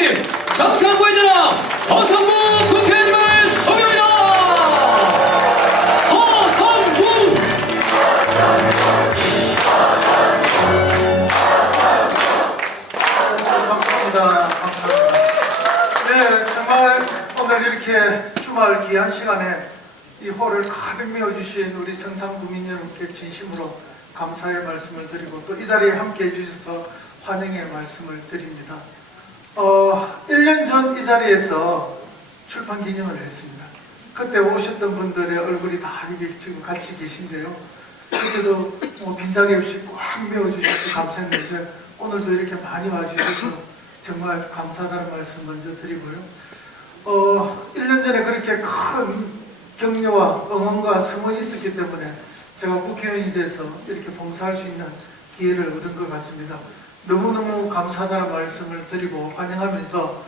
모심 정상부의 전화 허성무 국회의원님을 소개합니다. 허성무. 감사합니다. 네, 정말 오늘 이렇게 주말 귀한 시간에 이 홀을 가득 메워주신 우리 성산구민 여러분께 진심으로 감사의 말씀을 드리고 또 이 자리에 함께 해주셔서 환영의 말씀을 드립니다. 1년 전 이 자리에서 출판 기념을 했습니다. 그때 오셨던 분들의 얼굴이 다 이게 지금 같이 계신데요. 그때도 빈자리 없이 꽉 메워주셔서 감사했는데 오늘도 이렇게 많이 와주셔서 정말 감사하다는 말씀 먼저 드리고요. 1년 전에 그렇게 큰 격려와 응원과 성원이 있었기 때문에 제가 국회의원이 돼서 이렇게 봉사할 수 있는 기회를 얻은 것 같습니다. 너무너무 감사하다는 말씀을 드리고 환영하면서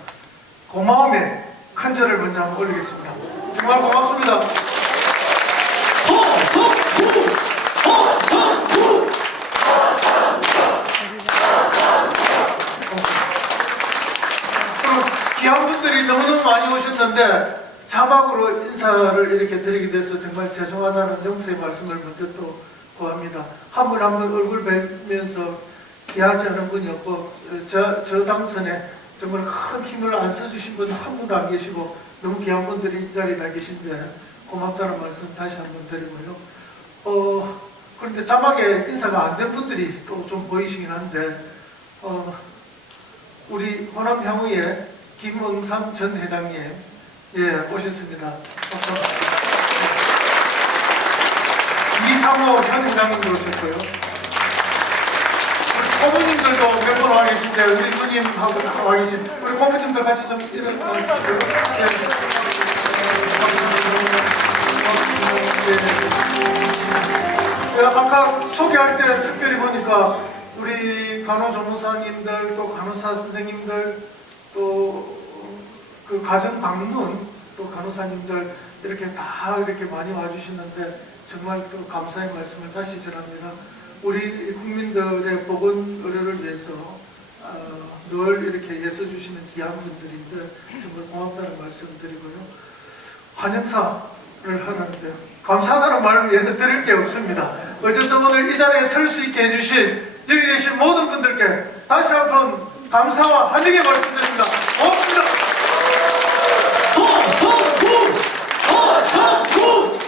고마움의 큰절을 먼저 한번 올리겠습니다. 정말 고맙습니다. 허성무. 허성무. 귀한 분들이 너무너무 많이 오셨는데 자막으로 인사를 이렇게 드리게 돼서 정말 죄송하다는 정서의 말씀을 먼저 또 구합니다. 한 분 한 분 얼굴 뵈면서 귀하지 않은 분이 없고 저 당선에 정말 큰 힘을 안 써주신 분 한 분도 안 계시고 너무 귀한 분들이 이 자리에 다 계신데 고맙다는 말씀 다시 한 번 드리고요. 그런데 자막에 인사가 안 된 분들이 또 좀 보이시긴 한데 우리 호남향후의 김응삼 전 회장님 오셨습니다. 이상호 현 회장님도 오셨고요. 우리 고모님들도 몇 분 와 계신데 우리 누님하고 와 계신 우리 고모님들 같이 좀 일어나 주시고요. 아까 소개할 때 특별히 보니까 우리 간호조무사님들 또 간호사 선생님들 또 그 가정 방문 또 간호사님들 이렇게 다 이렇게 많이 와주시는데 정말 또 감사의 말씀을 다시 전합니다. 우리 국민들의 보건 의료를 위해서 늘 이렇게 애써주시는 귀한 분들인데 정말 고맙다는 말씀 드리고요. 환영사를 하는데 감사하다는 말 외에는 드릴 게 없습니다. 어쨌든 오늘 이 자리에 설 수 있게 해주신 여기 계신 모든 분들께 다시 한번 감사와 환영의 말씀드립니다. 고맙습니다. 허성무. 허성무.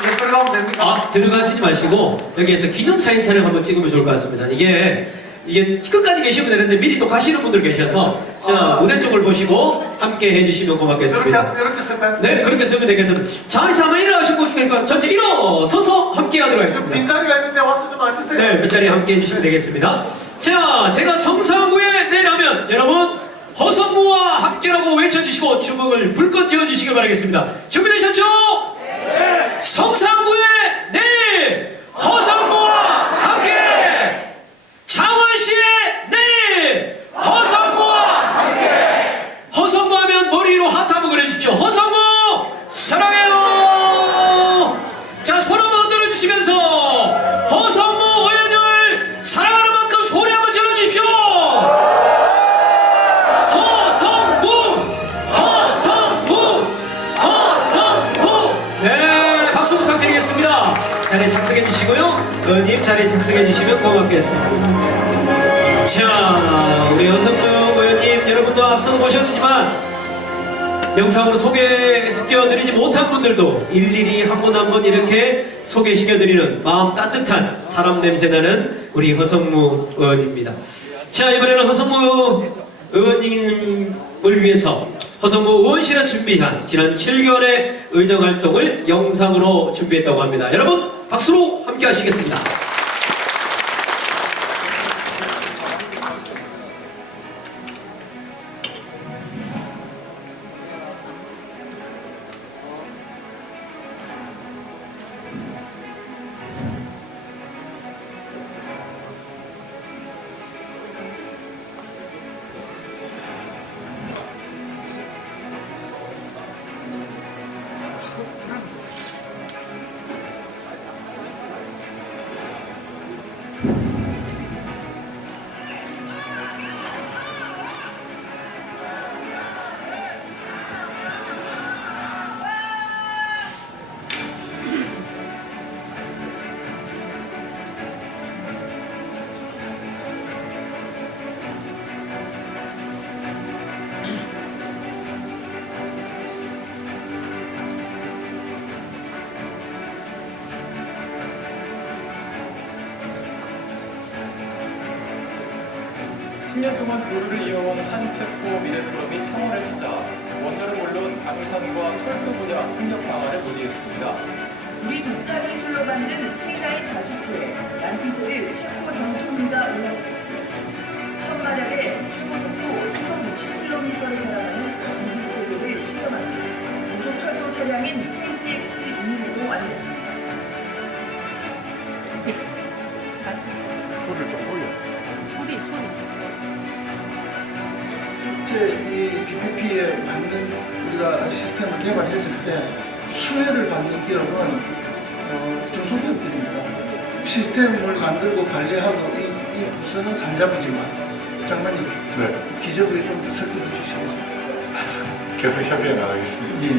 이제 들어가면 됩니까? 들어가시지 마시고 여기에서 기념사진 촬영 한번 찍으면 좋을 것 같습니다. 이게 끝까지 계시면 되는데 미리 또 가시는 분들 계셔서 자 무대 쪽을 보시고 함께 해주시면 고맙겠습니다. 이렇게 쓸까요? 네, 그렇게 쓰면 되겠습니다. 자리 한번 일어나시고 그러니까 전체 일어서서 함께 하도록 하겠습니다. 빈자리가 있는데 와서 좀 앉으세요. 네, 빈자리에 함께 해주시면 되겠습니다. 자, 제가 성산구에 내라면 여러분 허성무와 함께라고 외쳐주시고 주먹을 불꽃 쥐어주시길 바라겠습니다. 준비되셨죠? 네! 성산구에 내일 허성무와 함께 창원시에 내일 허성무와 함께 허성무 하면 머리 위로 하트 한번 그려주십시오. 허성무 사랑해요. 자, 손 한번 흔들어주시면서 허성무 의원님을 사랑하는 만큼 소리 한번 질러주십시오. 허성무. 허성무. 허성무. 네, 박수 부탁드리겠습니다. 자리에 착석해 주시고요. 의원님 자리에 착석해 주시면 고맙겠습니다. 자, 우리 허성무 의원님 여러분도 앞서도 보셨지만 영상으로 소개시켜드리지 못한 분들도 일일이 한 분 한 분 이렇게 소개시켜드리는 마음 따뜻한 사람 냄새나는 우리 허성무 의원입니다. 자, 이번에는 허성무 의원님을 위해서 허성무 의원실에 준비한 지난 7개월의 의정활동을 영상으로 준비했다고 합니다. 여러분 박수로 함께 하시겠습니다. 10년 동안 교류를 이어온 한체포 미래포럼이 청원을 찾아 원전은 물론 방산과 철도 분야 협력 방안을 논의했습니다. 우리 독자 기술로 만든 K9 자주포에 난피세를 체코 정청리가 올라갔습니다. 천마력의 최고속도 시속 60km를 자랑하는 무기체계를 실험합니다. 고속철도 차량인 KTX 2도 완료했습니다. 소리를 좀 올려. 실제 이 PPP에 맞는 우리가 시스템을 개발했을 때 수혜를 받는 기업은 중소기업들입니다. 시스템을 만들고 관리하고 이 부서는 산자부지만 장관님 네. 기적을 좀 더 설득해 주시겠어요? 계속 협의해 나가겠습니다. 예. 네.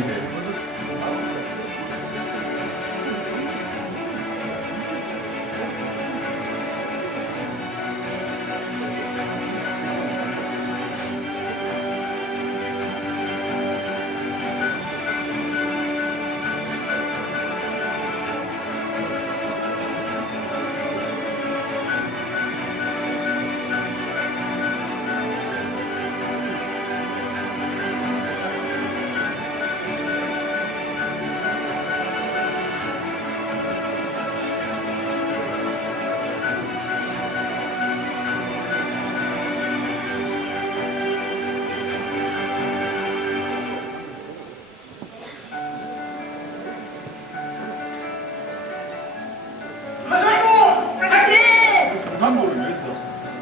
화이팅! 성산보를 위해서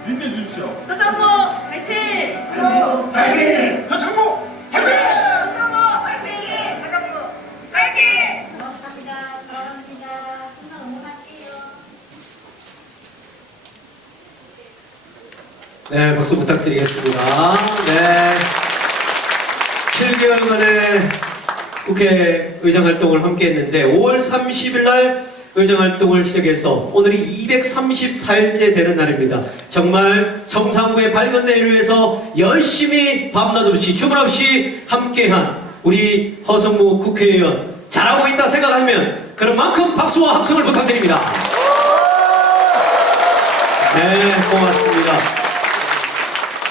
빛내주십시오. 허성모 화이팅! 파이팅! 하창모! 허성모 화이팅! 허성모 화이팅! 고맙습니다. 사랑합니다. 항상 응원할게요. 네, 박수 부탁드리겠습니다. 네. 7개월 만에 국회 의정 활동을 함께 했는데 5월 30일 날 의정 활동을 시작해서 오늘이 234일째 되는 날입니다. 정말 성산구의 밝은 내일을 위해서 열심히 밤낮 없이 주말 없이 함께한 우리 허성무 국회의원 잘하고 있다 생각하면 그런 만큼 박수와 함성을 부탁드립니다. 네, 고맙습니다.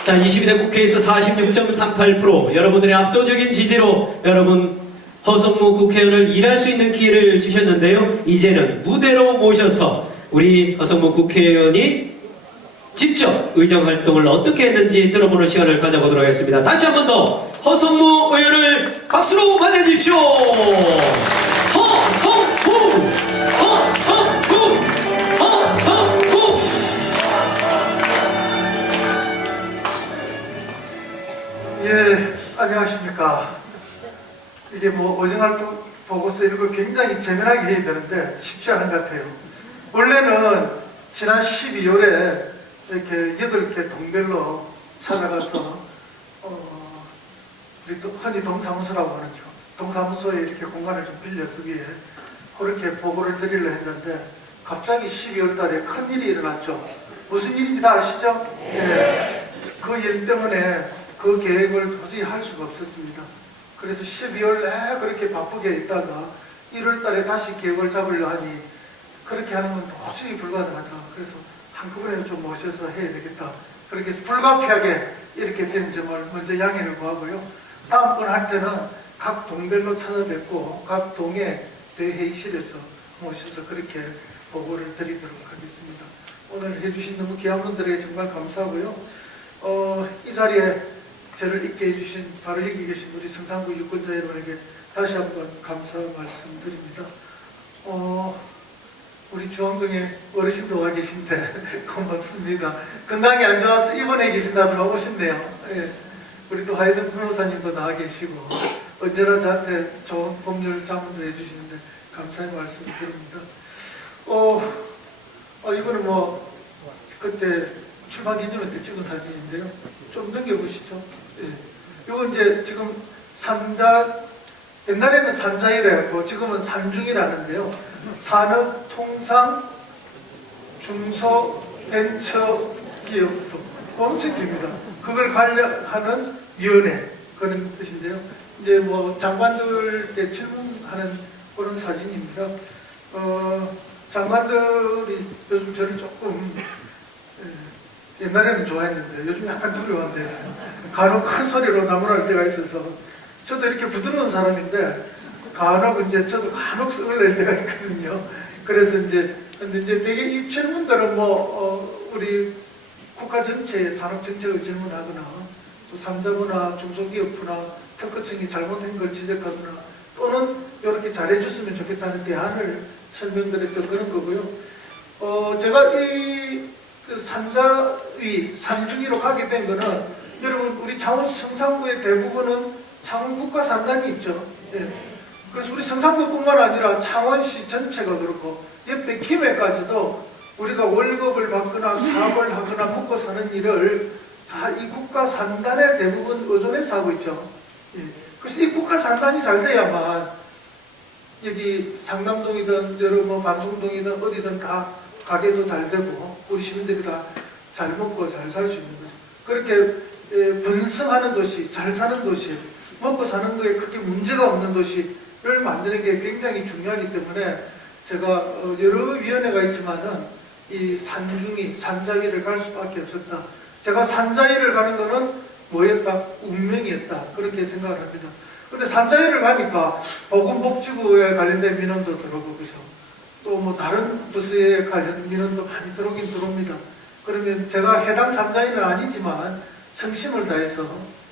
자, 22대 국회에서 46.38% 여러분들의 압도적인 지지로 여러분 허성무 국회의원을 일할 수 있는 기회를 주셨는데요. 이제는 무대로 모셔서 우리 허성무 국회의원이 직접 의정활동을 어떻게 했는지 들어보는 시간을 가져보도록 하겠습니다. 다시 한 번 더 허성무 의원을 박수로 맞이해주십시오. 허성무! 허성무! 허성무! 예, 안녕하십니까. 이게 뭐 오징활동 보고서 이런 걸 굉장히 재미나게 해야 되는데 쉽지 않은 것 같아요. 원래는 지난 12월에 이렇게 8개 동별로 찾아가서 우리 또 흔히 동사무소라고 하죠. 동사무소에 이렇게 공간을 좀 빌려 쓰기에 그렇게 보고를 드리려 했는데 갑자기 12월 달에 큰 일이 일어났죠. 무슨 일인지 다 아시죠? 네. 그 일 때문에 그 계획을 도저히 할 수가 없었습니다. 그래서 12월 내에 그렇게 바쁘게 있다가 1월 달에 다시 계획을 잡으려 하니 그렇게 하는 건 도저히 불가능하다. 그래서 한꺼번에 좀 모셔서 해야 되겠다. 그렇게 해서 불가피하게 이렇게 된 점을 먼저 양해를 구하고요. 다음번 할 때는 각 동별로 찾아뵙고 각 동의 대회의실에서 모셔서 그렇게 보고를 드리도록 하겠습니다. 오늘 해주신 너무 귀한 분들에게 정말 감사하고요. 이 자리에 저를 있게 해주신 바로 여기 계신 우리 성산구 유권자 여러분에게 다시 한번 감사 말씀드립니다. 우리 주황동에 어르신도 와 계신데 고맙습니다. 건강이 안 좋아서 입원해 계신다고 하고 싶네요. 예. 우리 또 하혜선 변호사님도 나와 계시고 언제나 저한테 좋은 법률 자문도 해주시는데 감사의 말씀을 드립니다. 이거는 뭐 그때 출판 기념회 때 찍은 사진인데요. 좀 넘겨보시죠. 예. 이건 이제 지금 산자, 옛날에는 산자이라고 지금은 산중이라는데요. 산업통상 중소벤처기업소 엄청 깁니다. 그걸 관련하는 위원회 그런 뜻인데요. 이제 뭐 장관들께 질문하는 그런 사진입니다. 장관들이 요즘 저를 조금 옛날에는 좋아했는데 요즘 약간 두려워한다 했어요. 간혹 큰 소리로 나무랄 때가 있어서 저도 이렇게 부드러운 사람인데 간혹 이제 저도 간혹 성을 낼 때가 있거든요. 그래서 이제 근데 이제 되게 이 질문들은 우리 국가 전체의 산업 정책을 질문하거나 또 삼자부나 중소기업부나 특허청이 잘못된 걸 지적하거나 또는 이렇게 잘해줬으면 좋겠다는 대안을 설명드렸던 그런 거고요. 제가 그 산중위로 가게 된 거는 여러분 우리 창원 성산구의 대부분은 창원 국가산단이 있죠. 예. 그래서 우리 성산구뿐만 아니라 창원시 전체가 그렇고 옆에 김해까지도 우리가 월급을 받거나 사업을 하거나 먹고 사는 일을 다 이 국가산단에 대부분 의존해서 하고 있죠. 예. 그래서 이 국가산단이 잘 돼야만 여기 상남동이든 여러 반송동이든 어디든 다 가게도 잘 되고 우리 시민들이 다 잘 먹고 잘 살 수 있는 거죠. 그렇게 번성하는 도시, 잘 사는 도시, 먹고 사는 거에 크게 문제가 없는 도시를 만드는 게 굉장히 중요하기 때문에 제가 여러 위원회가 있지만은 이 산중위, 산자위를 갈 수밖에 없었다. 제가 산자위를 가는 거는 뭐였다? 운명이었다. 그렇게 생각을 합니다. 근데 산자위를 가니까 보건복지부에 관련된 민원도 들어오고 그죠. 또 뭐 다른 부서에 관련 민원도 많이 들어오긴 들어옵니다. 그러면 제가 해당 산자위는 아니지만 성심을 다해서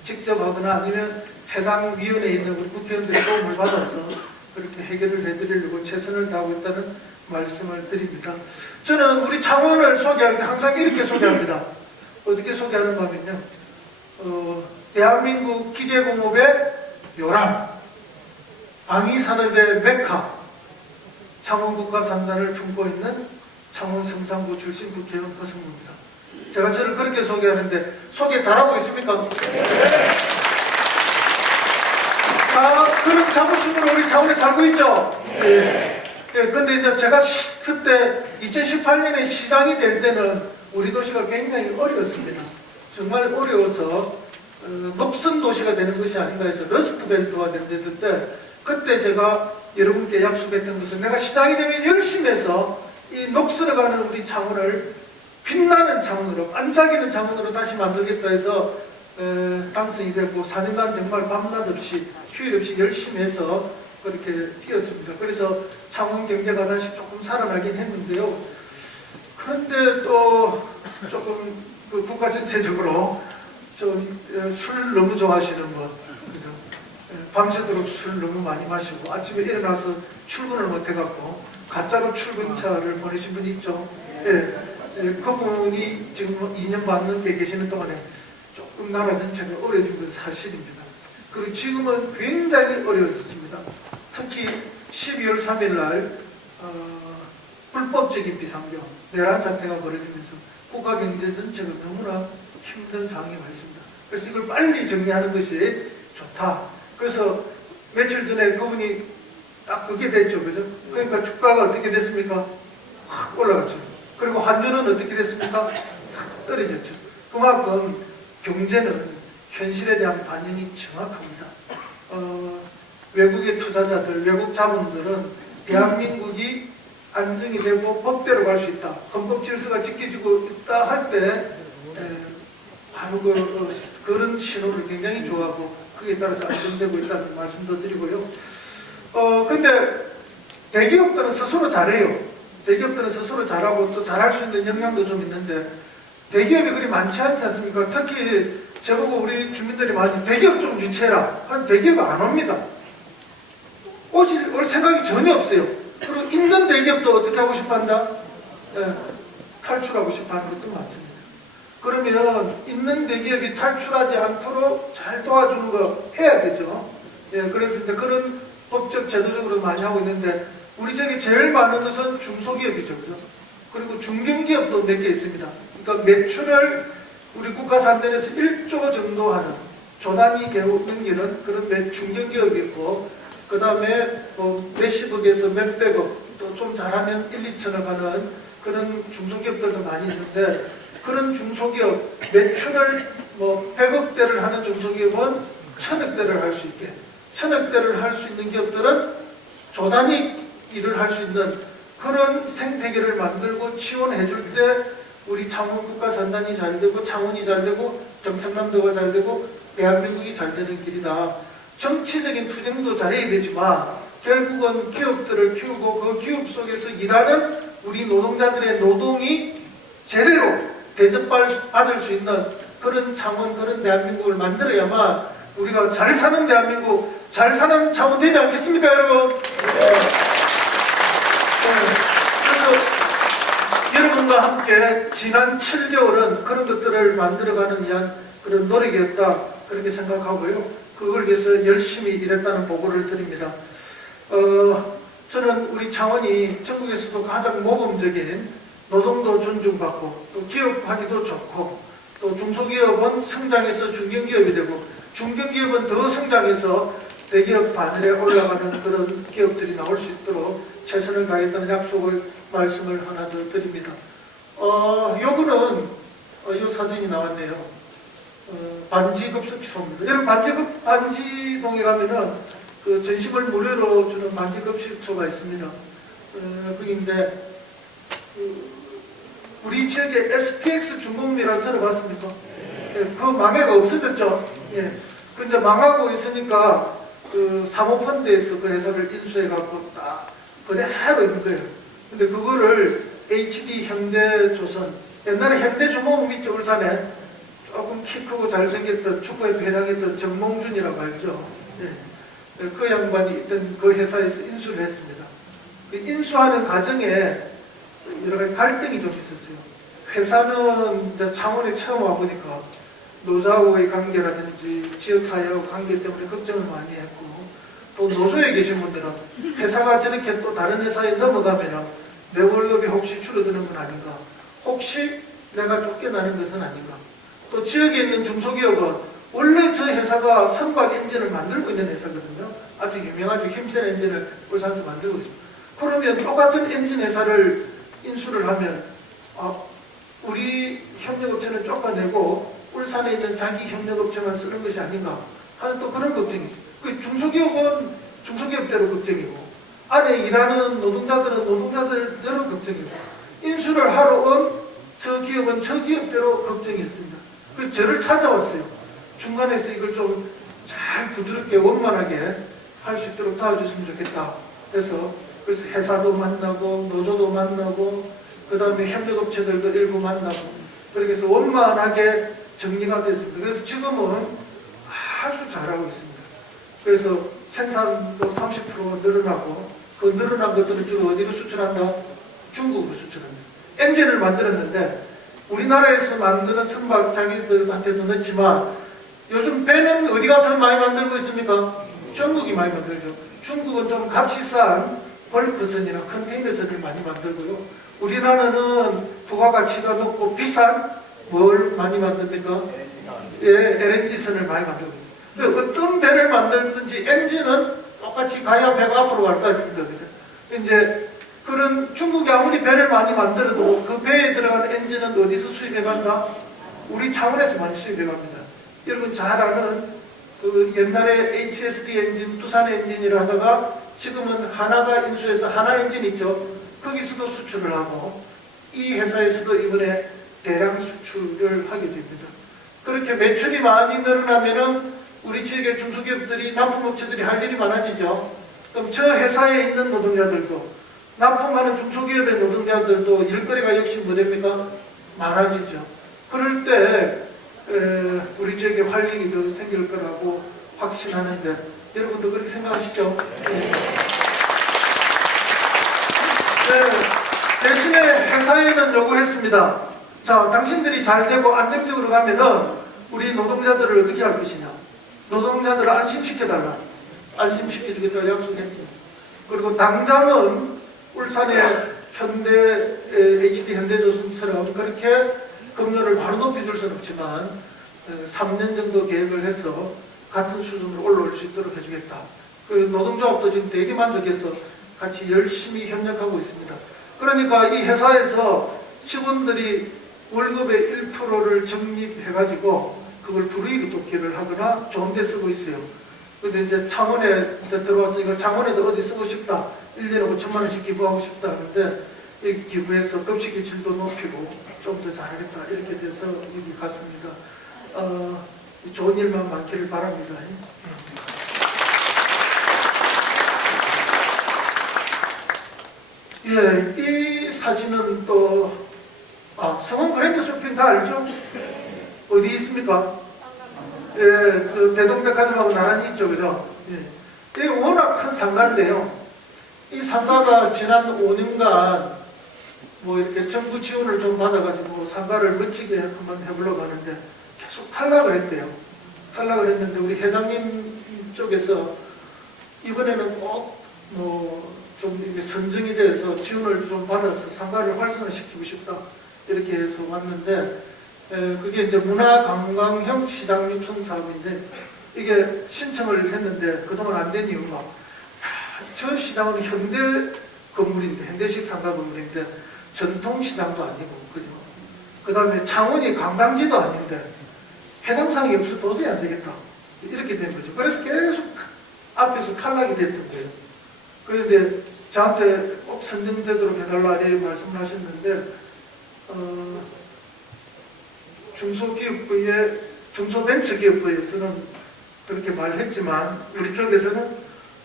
직접 하거나 아니면 해당 위원회에 있는 우리 국회의원들의 도움을 받아서 그렇게 해결을 해드리려고 최선을 다하고 있다는 말씀을 드립니다. 저는 우리 창원을 소개할 때 항상 이렇게 소개합니다. 어떻게 소개하는 거면요. 대한민국 기계공업의 요람, 방위산업의 메카, 창원국가산단을 품고 있는 창원 성산구 출신 국회의원 허성무입니다. 제가 저를 그렇게 소개하는데 소개 잘하고 있습니까? 그런 자부심으로 우리 창원에 살고 있죠? 예. 예, 근데 이제 제가 그때 2018년에 시장이 될 때는 우리 도시가 굉장히 어려웠습니다. 정말 어려워서 녹슨 도시가 되는 것이 아닌가 해서 러스트벨트가 됐을 때 그때 제가 여러분께 약속했던 것은 내가 시장이 되면 열심히 해서 이 녹슬어가는 우리 창원을 빛나는 창원으로 반짝이는 창원으로 다시 만들겠다 해서 당선이 됐고 4년간 정말 밤낮 없이 휴일 없이 열심히 해서 그렇게 뛰었습니다. 그래서 창원 경제가 다시 조금 살아나긴 했는데요. 그런데 또 조금 그 국가 전체적으로 좀 술 너무 좋아하시는 분, 그죠? 밤새도록 술 너무 많이 마시고 아침에 일어나서 출근을 못 해갖고 가짜로 출근차를 보내신 분이 있죠. 예, 그분이 지금 2년 반 넘게 계시는 동안에 조금 나라 전체가 어려진 건 사실입니다. 그리고 지금은 굉장히 어려워졌습니다. 특히 12월 3일 날 불법적인 비상경, 내란 사태가 벌어지면서 국가 경제 전체가 너무나 힘든 상황이 와 있습니다. 그래서 이걸 빨리 정리하는 것이 좋다. 그래서 며칠 전에 그분이 딱 그게 됐죠. 그죠? 그러니까 주가가 어떻게 됐습니까? 확 올라갔죠. 그리고 환율은 어떻게 됐습니까? 확 떨어졌죠. 그만큼 경제는 현실에 대한 반영이 정확합니다. 외국의 투자자들, 외국 자본들은 대한민국이 안정이 되고 법대로 갈 수 있다. 헌법 질서가 지켜지고 있다 할 때 바로 그런 신호를 굉장히 좋아하고 그에 따라서 안정되고 있다는 말씀도 드리고요. 근데 대기업들은 스스로 잘해요. 대기업들은 스스로 잘하고 또 잘할 수 있는 역량도 좀 있는데 대기업이 그리 많지 않지 않습니까? 특히 저보고 우리 주민들이 많이 대기업 좀 유치해라. 하는 대기업 안 옵니다. 올 생각이 전혀 없어요. 그리고 있는 대기업도 어떻게 하고 싶어 한다? 탈출하고 싶어 하는 것도 많습니다. 그러면 있는 대기업이 탈출하지 않도록 잘 도와주는 거 해야 되죠. 그래서 이제 그런 법적 제도적으로 많이 하고 있는데 우리 쪽에 제일 많은 것은 중소기업이죠. 그죠? 그리고 중견기업도 몇 개 있습니다. 그러니까 매출을 우리 국가산단에서 1조 정도 하는 조단위 넘기는 그런 중견기업이 있고 그 다음에 몇십억에서 몇백억 또 좀 잘하면 1, 2천억 하는 그런 중소기업들도 많이 있는데 그런 중소기업 매출을 100억대를 하는 중소기업은 1000억대를 할 수 있게 1000억대를 할 수 있는 기업들은 조단위 일을 할 수 있는 그런 생태계를 만들고 지원해 줄 때 우리 우리 창원 국가선단이 잘 되고 창원이 잘 되고 경상남도가 잘 되고 대한민국이 잘 되는 길이다. 정치적인 투쟁도 잘해야 되지만 결국은 기업들을 키우고 그 기업 속에서 일하는 우리 노동자들의 노동이 제대로 대접받을 수 있는 그런 창원, 그런 대한민국을 만들어야만 우리가 잘 사는 대한민국, 잘 사는 창원 되지 않겠습니까, 여러분? 그래서 여러분과 함께 지난 7개월은 그런 것들을 만들어가는 위한 그런 노력이었다, 그렇게 생각하고요. 그걸 위해서 열심히 일했다는 보고를 드립니다. 저는 우리 창원이 전국에서도 가장 모범적인 노동도 존중받고 또 기업하기도 좋고 또 중소기업은 성장해서 중견기업이 되고 중견기업은 더 성장해서 대기업 반열에 올라가는 그런 기업들이 나올 수 있도록 최선을 다했다는 약속을 말씀을 하나 더 드립니다. 요거는 요 사진이 나왔네요. 반지급식소입니다. 여러분 반지동에 가면은 그 전시물 무료로 주는 반지급식소가 있습니다. 그게 우리 지역에 STX 중공업이라고 들어봤습니까? 예, 그 망해가 없어졌죠. 예. 근데 망하고 있으니까 그 사모펀드에서 그 회사를 인수해갖고 딱 그대로 있는 거예요. 근데 그거를 HD 현대조선, 옛날에 현대중공업 있죠, 울산에. 조금 키 크고 잘생겼던 축구에 배당했던 정몽준이라고 알죠. 예. 그 양반이 있던 그 회사에서 인수를 했습니다. 그 인수하는 과정에 여러 가지 갈등이 좀 있었어요. 회사는 이제 창원에 처음 와보니까 노조하고의 관계라든지 지역사회하고 관계 때문에 걱정을 많이 했고, 또 노조에 계신 분들은 회사가 저렇게 또 다른 회사에 넘어가면 내 월급이 혹시 줄어드는 건 아닌가, 혹시 내가 쫓겨나는 것은 아닌가. 또 지역에 있는 중소기업은 원래 저 회사가 선박 엔진을 만들고 있는 회사거든요. 아주 유명하죠. 힘센 엔진을 울산에서 만들고 있습니다. 그러면 똑같은 엔진 회사를 인수를 하면 우리 협력업체는 쫓아내고 울산에 있는 자기 협력업체만 쓰는 것이 아닌가 하는 또 그런 걱정이 있어요. 그 중소기업은 중소기업대로 걱정이고 안에 일하는 노동자들은 노동자들대로 걱정이고 인수를 하러 온 저 기업은 저 기업대로 걱정이 있습니다. 그 저를 찾아왔어요. 중간에서 이걸 좀 잘 부드럽게 원만하게 할 수 있도록 도와줬으면 좋겠다. 그래서 회사도 만나고 노조도 만나고 그 다음에 협력업체들도 일부 만나고 그렇게 해서 원만하게 정리가 됐습니다. 그래서 지금은 아주 잘하고 있습니다. 그래서 생산도 30% 늘어나고 그 늘어난 것들을 주로 어디로 수출한다? 중국으로 수출합니다. 엔진을 만들었는데 우리나라에서 만드는 선박 자기들한테도 넣지만 요즘 배는 어디가 더 많이 만들고 있습니까? 중국이 많이 만들죠. 중국은 좀 값이 싼 벌크선이나 컨테이너선을 많이 만들고요. 우리나라는 부가가치가 높고 비싼 뭘 많이 만듭니까? 예, LNG선을 많이 만들고 있습니다. 어떤 배를 만들든지 엔진은 똑같이 가야 배가 앞으로 갈 겁니다. 이제 그런 중국이 아무리 배를 많이 만들어도 그 배에 들어간 엔진은 어디서 수입해 간다? 우리 창원에서 많이 수입해 갑니다. 여러분 잘 아는 그 옛날에 HSD 엔진, 두산 엔진이라 하다가 지금은 하나가 인수해서 하나 엔진 있죠. 거기서도 수출을 하고 이 회사에서도 이번에 대량 수출을 하게 됩니다. 그렇게 매출이 많이 늘어나면은 우리 지역의 중소기업들이 납품업체들이 할 일이 많아지죠. 그럼 저 회사에 있는 노동자들도 납품하는 중소기업의 노동자들도 일거리가 역시 뭐 됩니까? 많아지죠. 그럴 때 우리 지역에 활력이 더 생길 거라고 확신하는데 여러분도 그렇게 생각하시죠? 네. 대신에 회사에는 요구했습니다. 자, 당신들이 잘 되고 안정적으로 가면은 우리 노동자들을 어떻게 할 것이냐? 노동자들을 안심시켜달라. 안심시켜주겠다고 약속했습니다. 그리고 당장은 울산의 HD 현대조선처럼 그렇게 급료를 바로 높여줄 수는 없지만 3년 정도 계획을 해서 같은 수준으로 올라올 수 있도록 해주겠다. 그 노동조합도 지금 되게 만족해서 같이 열심히 협력하고 있습니다. 그러니까 이 회사에서 직원들이 월급의 1%를 적립해가지고 그걸 불이익 돕기를 하거나 좋은 데 쓰고 있어요. 근데 이제 창원에 들어와서 이거 창원에도 어디 쓰고 싶다. 1년에 5천만 원씩 기부하고 싶다 하는데 기부해서 급식 질도 높이고 좀 더 잘하겠다 이렇게 돼서 여기 갔습니다. 좋은 일만 많기를 바랍니다. 예, 이 사진은 또 성원 그랜드 쇼핑 다 알죠? 어디 있습니까? 예, 그 대동백화점하고 나란히 있죠, 그죠? 예. 이 워낙 큰 상가인데요. 이 상가가 지난 5년간 뭐 이렇게 정부 지원을 좀 받아가지고 상가를 멋지게 한번 해보려고 하는데 계속 탈락을 했대요. 탈락을 했는데 우리 회장님 쪽에서 이번에는 꼭 뭐 좀 이렇게 선정이 돼서 지원을 좀 받아서 상가를 활성화시키고 싶다 이렇게 해서 왔는데 그게 이제 문화관광형 시장 육성 사업인데 이게 신청을 했는데 그동안 안 된 이유가 저 시장은 현대 건물인데 현대식 상가 건물인데 전통 시장도 아니고 그죠. 그 다음에 창원이 관광지도 아닌데 해당사항이 없어 도저히 안 되겠다 이렇게 된 거죠. 그래서 계속 앞에서 탈락이 됐던 거예요. 그런데 저한테 꼭 선정되도록 해달라 이렇게 말씀을 하셨는데 중소기업부의 중소벤처기업부에서는 그렇게 말했지만 우리 쪽에서는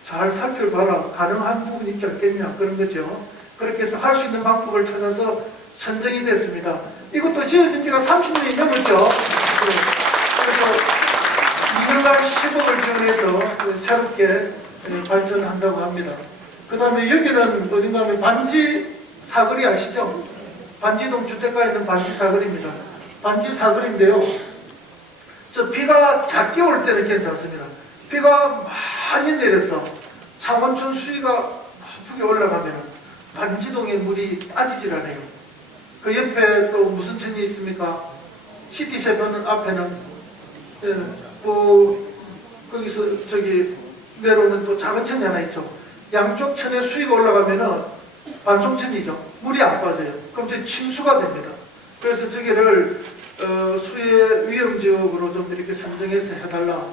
잘 살펴봐라 가능한 부분이 있지 않겠냐 그런 거죠. 그렇게 해서 할 수 있는 방법을 찾아서 선정이 됐습니다. 이것도 지어진 지가 30년이 넘었죠. 그래서 2년간 10억을 지원해서 새롭게 발전한다고 합니다. 그 다음에 여기는 어딘가 하면 반지 사거리 아시죠? 반지동 주택가에 있는 반지 사거리입니다. 반지 사거리인데요. 저 비가 작게 올 때는 괜찮습니다. 비가 많이 내려서 창원천 수위가 높게 올라가면 반지동의 물이 빠지질 않아요. 그 옆에 또 무슨 천이 있습니까? 시티세븐 앞에는 거기서 저기 내려오는 또 작은 천이 하나 있죠. 양쪽 천의 수위가 올라가면은 반송천이죠. 물이 안 빠져요. 그럼 이제 침수가 됩니다. 그래서 저기를 수해 위험지역으로 좀 이렇게 선정해서 해달라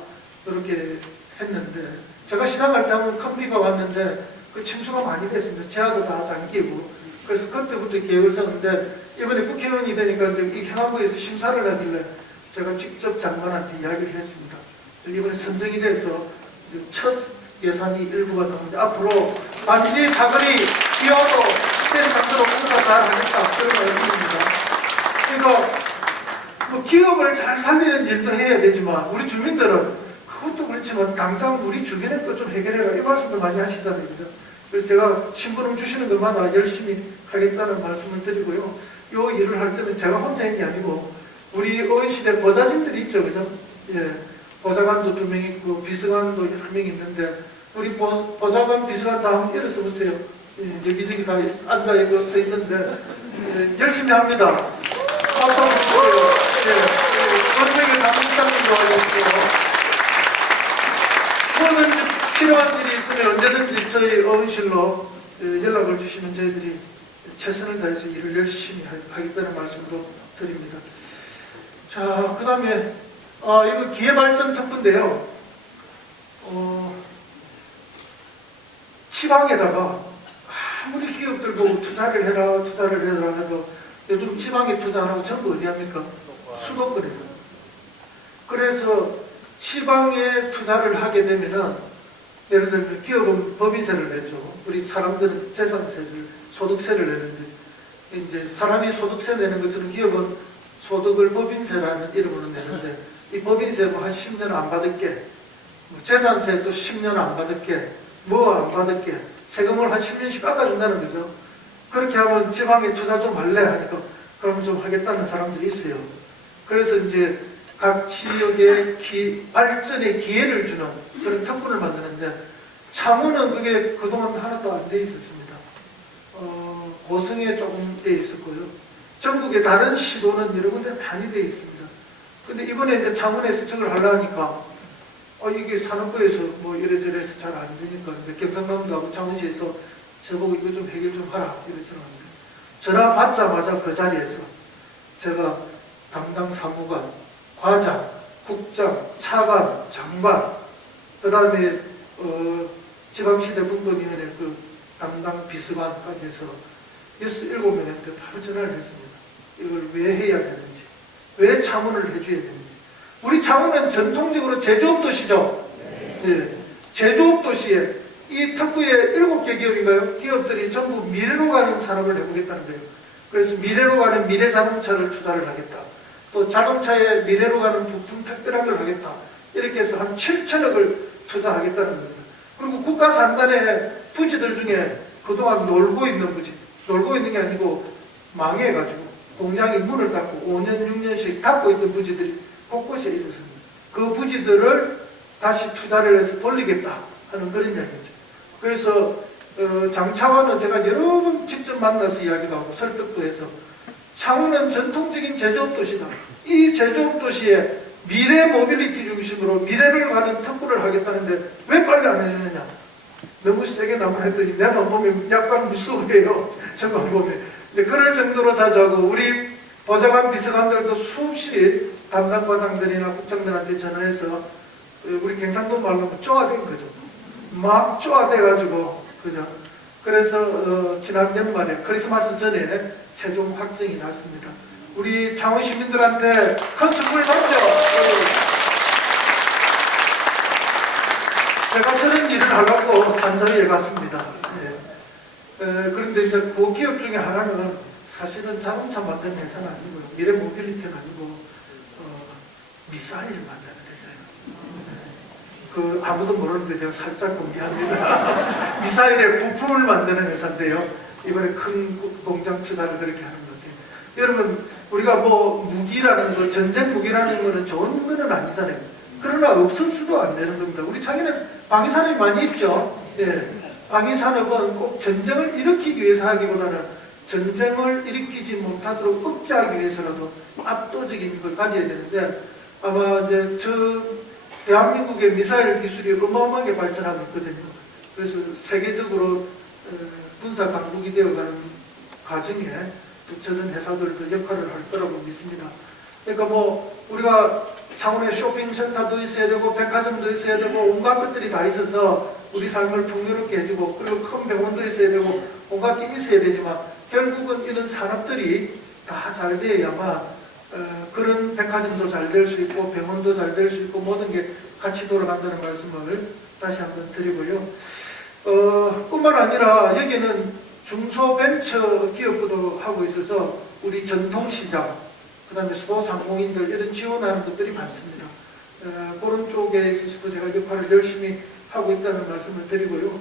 이렇게 했는데 제가 시장 갈 때 하면 큰 비가 왔는데 그 침수가 많이 됐습니다. 지하도 다 잠기고 그래서 그때부터 계획을 세웠는데 이번에 국회의원이 되니까 이 행안부에서 심사를 하길래 제가 직접 장관한테 이야기를 했습니다. 이번에 선정이 돼서 첫 예산이 일부가 나오는데 앞으로 반지 사거리 기와도 된 정도로 공사 잘 하겠다 그런 말씀입니다. 그러니까 뭐 기업을 잘 살리는 일도 해야 되지만 우리 주민들은 그것도 그렇지만 당장 우리 주변에 것 좀 해결해라 이 말씀도 많이 하시잖아요. 그래서 제가 신분을 주시는 것마다 열심히 하겠다는 말씀을 드리고요. 이 일을 할 때는 제가 혼자 있는 게 아니고 우리 어인시대 보좌진들이 있죠. 그죠? 예. 보좌관도 2명 있고 비서관도 1명 있는데 우리 보좌관 비서관 다 한번 일어서 보세요. 예, 여기저기 다 앉아 서 있는데 예, 열심히 합니다. 박수 한번 주세요. 예, 원택의 당국장님도 와주시고 뭐든지 필요한 일이 있으면 언제든지 저희 어원실로 연락을 주시면 저희들이 최선을 다해서 일을 열심히 하겠다는 말씀도 드립니다. 자, 그 다음에 이거 기회발전 특구인데요. 지방에다가 아무리 기업들 보고 투자를 해라 해도 요즘 지방에 투자하고 전부 어디 합니까? 수도권이죠. 그래서 지방에 투자를 하게 되면은 예를 들면 기업은 법인세를 내죠. 우리 사람들은 재산세를 소득세를 내는데 이제 사람이 소득세 내는 것처럼 기업은 소득을 법인세라는 이름으로 내는데 이 법인세 뭐 한 10년 안 받을게, 재산세 또 10년 안 받을게, 뭐 안 받을게, 세금을 한 10년씩 깎아준다는 거죠. 그렇게 하면 지방에 투자 좀 할래 하니까 그럼 좀 하겠다는 사람들이 있어요. 그래서 이제 각 지역의 발전의 기회를 주는 그런 특권을 만드는데 창원은 그게 그동안 하나도 안 돼 있었습니다. 고성에 조금 돼 있었고요. 전국의 다른 시도는 여러 군데 많이 돼 있습니다. 근데 이번에 이제 창원에서 저걸 하려니까 이게 산업부에서 뭐 이래저래 해서 잘 안 되니까 경상남도 하고 창원시에서 저보고 이거 좀 해결 좀 하라 이러더라고요. 전화 받자마자 그 자리에서 제가 담당 사무관, 과장, 국장, 차관, 장관, 그 다음에 지방시대 분권위원회 그 담당 비서관까지 해서 6명한테 바로 전화를 했습니다. 이걸 왜 해야 되는지, 왜 창원을 해줘야 되는지. 우리 창원은 전통적으로 제조업 도시죠. 예, 제조업 도시에 이 특구의 7개 기업인가요? 기업들이 전부 미래로 가는 산업을 해보겠다는데요. 그래서 미래로 가는 미래 자동차를 투자를 하겠다. 또 자동차에 미래로 가는 부품 특별한 걸 하겠다. 이렇게 해서 한 7천억을 투자하겠다는 겁니다. 그리고 국가 산단의 부지들 중에 그동안 놀고 있는 부지, 놀고 있는 게 아니고 망해가지고 공장이 문을 닫고 5년, 6년씩 닫고 있던 부지들이 곳곳에 있었습니다. 그 부지들을 다시 투자를 해서 돌리겠다 하는 그런 이야기죠. 그래서 장차관은 제가 여러 번 직접 만나서 이야기도 하고 설득도 해서 창원은 전통적인 제조업 도시다. 이 제조업 도시에 미래 모빌리티 중심으로 미래를 가는 특구를 하겠다는데 왜 빨리 안 해주느냐. 너무 세게 나만 했더니 내만 보면 약간 무서워해요. 저만 보면. 이제 그럴 정도로 자주하고 우리 보좌관 비서관들도 수없이 담당 과장들이나 국장들한테 전화해서 우리 경상도 말로 쪼아댄 거죠. 막 쪼아대가지고 그죠. 그래서 지난 연말에 크리스마스 전에 최종 확정이 났습니다. 우리 창원 시민들한테 큰 선물 받죠. 제가 저런 일을 하려고 산자위에 갔습니다. 그런데 이제 그 기업 중에 하나는 사실은 자동차 만드는 회사는 아니고요. 미래 모빌리티는 아니고 미사일 만드는 회사예요. 그 아무도 모르는데 제가 살짝 공개합니다. 미사일의 부품을 만드는 회사인데요. 이번에 큰 공장 투자를 그렇게 하는 것 같아요. 여러분 우리가 뭐 무기라는 거, 전쟁 무기라는 거는 좋은 거는 아니잖아요. 그러나 없어서도 안 되는 겁니다. 우리 창에는 방위산업이 많이 있죠. 예. 방위산업은 꼭 전쟁을 일으키기 위해서 하기보다는 전쟁을 일으키지 못하도록 억제하기 위해서라도 압도적인 걸 가져야 되는데 아마 이제 대한민국의 미사일 기술이 어마어마하게 발전하고 있거든요. 그래서 세계적으로 군사 강국이 되어가는 과정에 또 저런 회사들도 역할을 할 거라고 믿습니다. 그러니까 뭐 우리가 창원에 쇼핑센터도 있어야 되고 백화점도 있어야 되고 온갖 것들이 다 있어서 우리 삶을 풍요롭게 해주고 그리고 큰 병원도 있어야 되고 온갖 게 있어야 되지만 결국은 이런 산업들이 다 잘 돼야만 그런 백화점도 잘 될 수 있고 병원도 잘 될 수 있고 모든 게 같이 돌아간다는 말씀을 다시 한번 드리고요. 뿐만 아니라 여기는 중소벤처 기업도 하고 있어서 우리 전통시장 그 다음에 소상공인들 이런 지원하는 것들이 많습니다. 그런 쪽에 있어서도 제가 역할을 열심히 하고 있다는 말씀을 드리고요.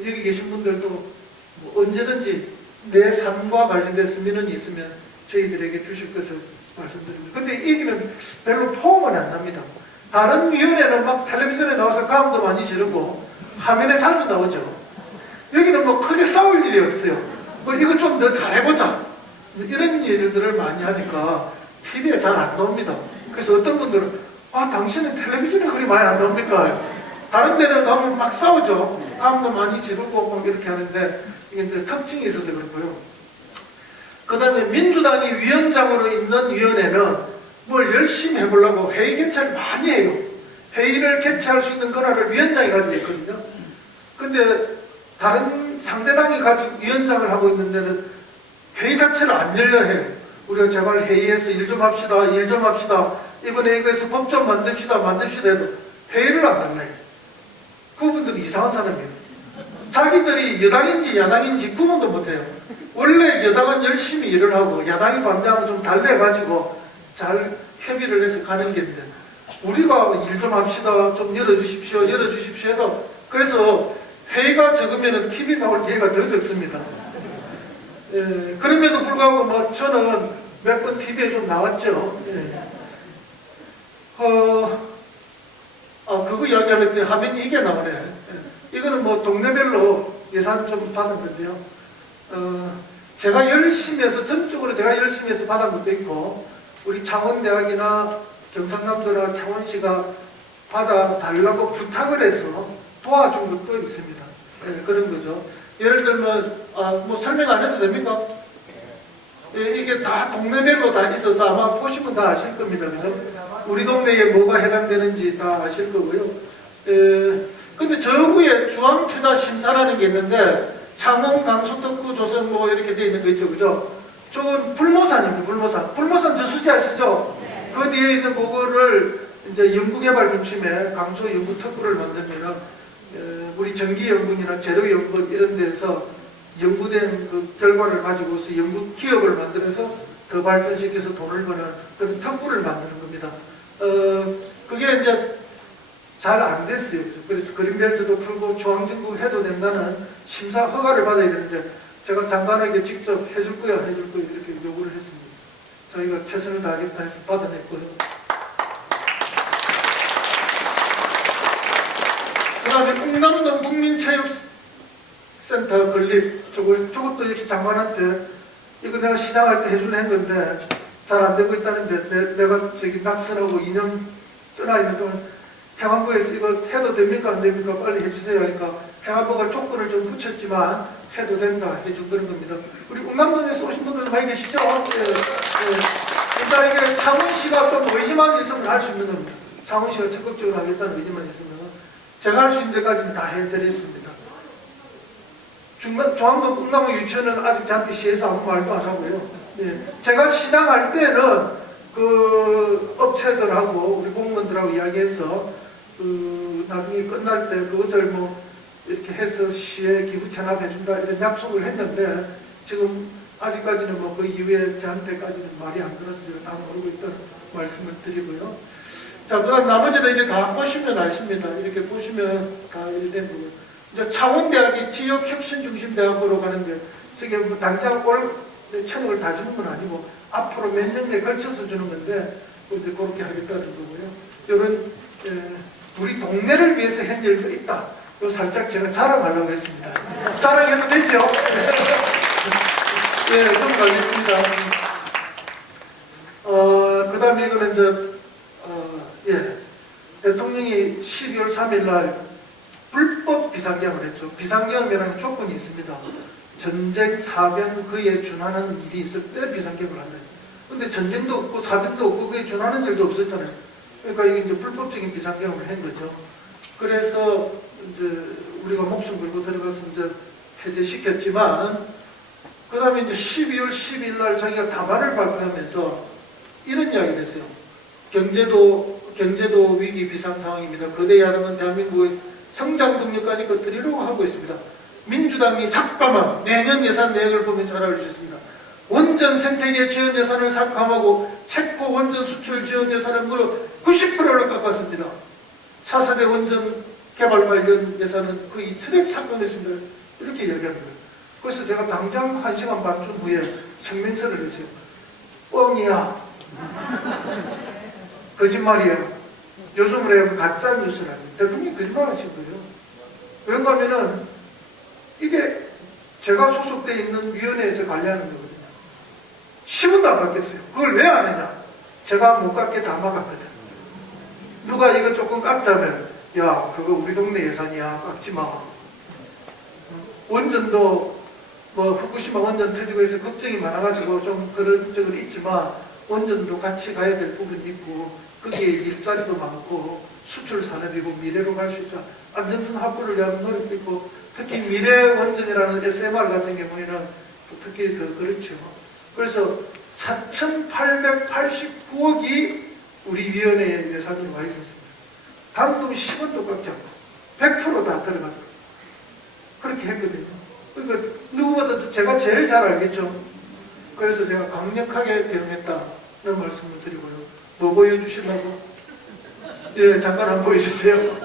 여기 계신 분들도 뭐 언제든지 내 삶과 관련돼서 민원이 있으면 저희들에게 주실 것을 말씀드립니다. 근데 여기는 별로 포옹은 안 납니다. 다른 위원회는 막 텔레비전에 나와서 감도 많이 지르고 화면에 자주 나오죠. 여기는 뭐 크게 싸울 일이 없어요. 뭐 이거 좀 더 잘해보자. 이런 일들을 많이 하니까 TV에 잘 안 나옵니다. 그래서 어떤 분들은 당신은 텔레비전에 그리 많이 안 나옵니까? 다른 데는 가면 막 싸우죠. 감도 많이 지르고 막 이렇게 하는데 이게 특징이 있어서 그렇고요. 그 다음에 민주당이 위원장으로 있는 위원회는 뭘 열심히 해보려고 회의 개최를 많이 해요. 회의를 개최할 수 있는 권한을 위원장이 가지고 있거든요. 근데 다른 상대당이 가지고 위원장을 하고 있는 데는 회의 자체를 안 열려 해요. 우리가 제발 회의에서 일 좀 합시다, 일 좀 합시다. 이번에 이거에서 법 좀 만듭시다 해도 회의를 안 할래요. 그분들은 이상한 사람이에요. 자기들이 여당인지 야당인지 구분도 못해요. 원래 여당은 열심히 일을 하고 야당이 반대하면 좀 달래가지고 잘 협의를 해서 가는 게 있는데 우리가 일 좀 합시다, 좀 열어주십시오 해도 그래서 회의가 적으면 TV 나올 기회가 더 적습니다. 그럼에도 불구하고 뭐 저는 몇 번 TV에 좀 나왔죠. 그거 이야기할 때 화면이 이게 나오네. 이거는 뭐 동네별로 예산 좀 받은 건데요. 제가 열심히 해서 전적으로 제가 열심히 해서 받은 것도 있고 우리 창원대학이나 경상남도나 창원시가 받아달라고 부탁을 해서 도와준 것도 있습니다. 그런 거죠. 예를 들면 뭐 설명 안 해도 됩니까? 이게 다 동네별로 다 있어서 아마 보시면 다 아실 겁니다. 그래서 우리 동네에 뭐가 해당되는지 다 아실 거고요. 근데 저 위에 중앙투자심사라는 게 있는데 창원, 강수, 덕구, 조선 뭐 이렇게 돼 있는 거 있죠, 그죠? 저건 불모산입니다. 불모산. 불모산 저수지 아시죠? 그 뒤에 있는 그거를 이제 연구개발 중심에 강수 연구 특구를 만들면은 우리 전기연구이나 재료연구 이런 데서 연구된 그 결과를 가지고서 연구 기업을 만들어서 더 발전시켜서 돈을 버는 그런 특구를 만드는 겁니다. 그게 이제 잘 안 됐어요. 그래서 그린벨트도 풀고 중앙정부 해도 된다는 심사 허가를 받아야 되는데 제가 장관에게 직접 해줄 거야 이렇게 요구를 했습니다. 저희가 최선을 다하겠다 해서 받아냈고요. 그 다음에 웅남동 국민체육센터 건립 저것도 역시 장관한테 이거 내가 시장할 때 해주려 했는데 잘 안 되고 있다는데 내가 저기 낙선하고 2년 떠나 있는 동안 행안부에서 이거 해도 됩니까 안 됩니까 빨리 해주세요 하니까 행안부가 조건을 좀 붙였지만 해도 된다 해준 그런 겁니다. 우리 웅남동에서 오신 분들 많이 계시죠? 일단 이게 창원시가 좀 의지만 있으면 할 수 있는 겁니다. 창원시가 적극적으로 하겠다는 의지만 있으면 제가 할 수 있는 데까지는 다 해드렸습니다. 중앙동 웅남동 유치원은 아직 저한테 시에서 아무 말도 안 하고요. 제가 시장할 때는 그 업체들하고 우리 공무원들하고 이야기해서 나중에 끝날 때 그것을 뭐 이렇게 해서 시에 기부 체납해준다 이런 약속을 했는데 지금 아직까지는 뭐 그 이후에 저한테까지는 말이 안 들어서 제가 다 모르고 있다는 말씀을 드리고요. 자, 그다음 나머지는 이제 다 보시면 아십니다. 이렇게 보시면 다 일된 부분. 이제 창원대학이 지역혁신중심대학으로 가는데 저게 뭐 당장 올 천억을 다 주는 건 아니고 앞으로 몇 년에 걸쳐서 주는 건데 이제 그렇게 하겠다는 거고요. 이런 우리 동네를 위해서 한 일도 있다. 요 살짝 제가 자랑하려고 했습니다. 자랑해도 되죠? 예, 넘어가겠습니다. 그 다음에 이거는 이제 대통령이 12월 3일 날 불법 비상경을 했죠. 비상경이라는 조건이 있습니다. 전쟁, 사변, 그에 준하는 일이 있을 때 비상경을 한다. 근데 전쟁도 없고 사변도 없고 그에 준하는 일도 없었잖아요. 그러니까 이게 이제 불법적인 비상경을 한 거죠. 그래서 이제 우리가 목숨 걸고 들어가서 이제 해제시켰지만, 그 다음에 이제 12월 10일 날 자기가 담화를 발표하면서 이런 이야기를 했어요. 경제도 위기 비상 상황입니다. 거대 야당은 대한민국의 성장 동력까지 꺼뜨리려고 하고 있습니다. 민주당이 삭감한 내년 예산 내역을 보면 잘 알 수 있습니다. 원전 생태계 지원 예산을 삭감하고 체코 원전 수출 지원 예산을 무려 90%를 깎았습니다. 4세대 원전 개발 관련 예산은 거의 트랙 삭감했습니다. 이렇게 이야기합니다. 그래서 제가 당장 1시간 반쯤 후에 성명서를 냈어요. 뻥이야. 거짓말이야. 요즘으로 가짜 뉴스라니. 대통령이 거짓말 하신 거예요. 왜냐하면 하면은 이게 제가 소속되어 있는 위원회에서 관리하는 거거든요. 10원도 안 받겠어요. 그걸 왜 안 했냐? 제가 못 깎게 다 막았거든. 누가 이거 조금 깎자면 야 그거 우리 동네 예산이야 깎지 마. 원전도 뭐 후쿠시마 원전 터지고 해서 걱정이 많아가지고 좀 그런 적은 있지만 원전도 같이 가야 될 부분이 있고 거기에 일자리도 많고 수출 산업이고 미래로 갈 수 있죠. 안전선 확보를 위한 노력도 있고 특히 미래 원전이라는 SMR 같은 경우에는 특히 그렇죠. 그래서 4,889억이 우리 위원회에 예산이 와 있었습니다. 단돈 10원도 깎지 않고 100% 다 들어가더라고요. 그렇게 했거든요. 그러니까 누구보다도 제가 제일 잘 알겠죠. 그래서 제가 강력하게 대응했다는 말씀을 드리고요. 뭐 보여주시려고? 예, 잠깐 한번 보여주세요.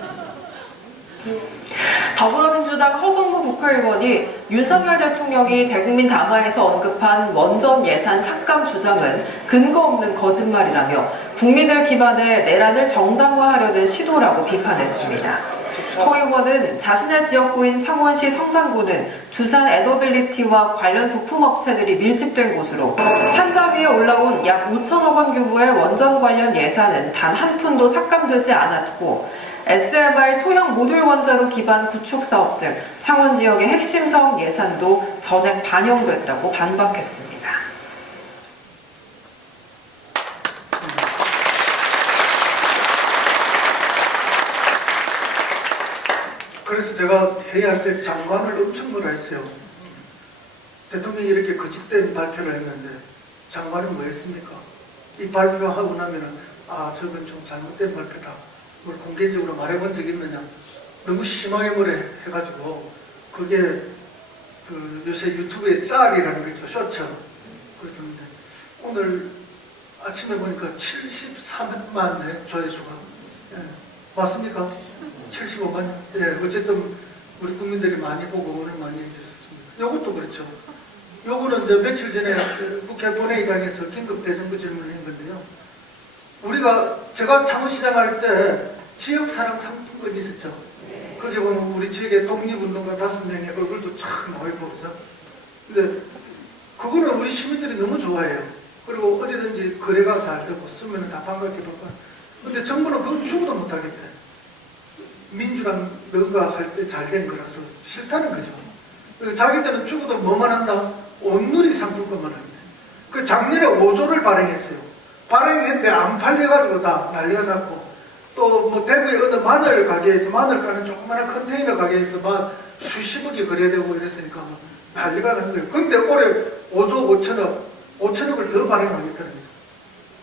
더불어민주당 허성무 국회의원이 윤석열 대통령이 대국민 담화에서 언급한 원전 예산 삭감 주장은 근거 없는 거짓말이라며 국민을 기반해 내란을 정당화하려는 시도라고 비판했습니다. 허 의원은 자신의 지역구인 창원시 성산구는 두산 에너빌리티와 관련 부품업체들이 밀집된 곳으로 산자 위에 올라온 약 5천억 원 규모의 원전 관련 예산은 단 한 푼도 삭감되지 않았고 SMR 소형 모듈 원자로 기반 구축 사업 등 창원 지역의 핵심 사업 예산도 전액 반영됐다고 반박했습니다. 그래서 제가 회의할 때 장관을 엄청 뭐라 했어요. 대통령이 이렇게 거짓된 발표를 했는데 장관은 뭐 했습니까? 이 발표하고 나면은 저건 좀 잘못된 발표다. 그걸 공개적으로 말해본 적 있느냐? 너무 심하게 뭐래 해가지고 그게 그 요새 유튜브에 짤이라는 게 있죠. 쇼츠. 그렇던데 오늘 아침에 보니까 73만 조회수가 맞습니까? 75만. 어쨌든 우리 국민들이 많이 보고 오늘 많이 해주셨습니다. 이것도 그렇죠. 요거는 이제 며칠 전에 국회 본회의장에서 긴급 대정부 질문을 한 건데요. 제가 창원시장 할 때 지역사랑 상품권이 있었죠. 거기 보면 우리 지역의 독립운동가 5명의 얼굴도 쫙 나와있고 그죠. 근데 그거는 우리 시민들이 너무 좋아해요. 그리고 어디든지 거래가 잘 되고 쓰면 다 반갑게 받고. 근데 정부는 그걸 죽어도 못하겠대. 민주당 너가 할 때 잘 된 거라서 싫다는 거죠. 그리고 자기들은 죽어도 뭐만 한다? 온누리 상품권만 합니다. 그 작년에 5조를 발행했어요. 발행했는데 안 팔려가지고 다 난리가 났고, 또 뭐 대구의 어느 마늘 가게에서 마늘 까는 조그마한 컨테이너 가게에서 막 수십억이 거래되고 이랬으니까 뭐 난리가 난 거예요. 근데 올해 5조 5천억을 더 발행하겠다는 거죠.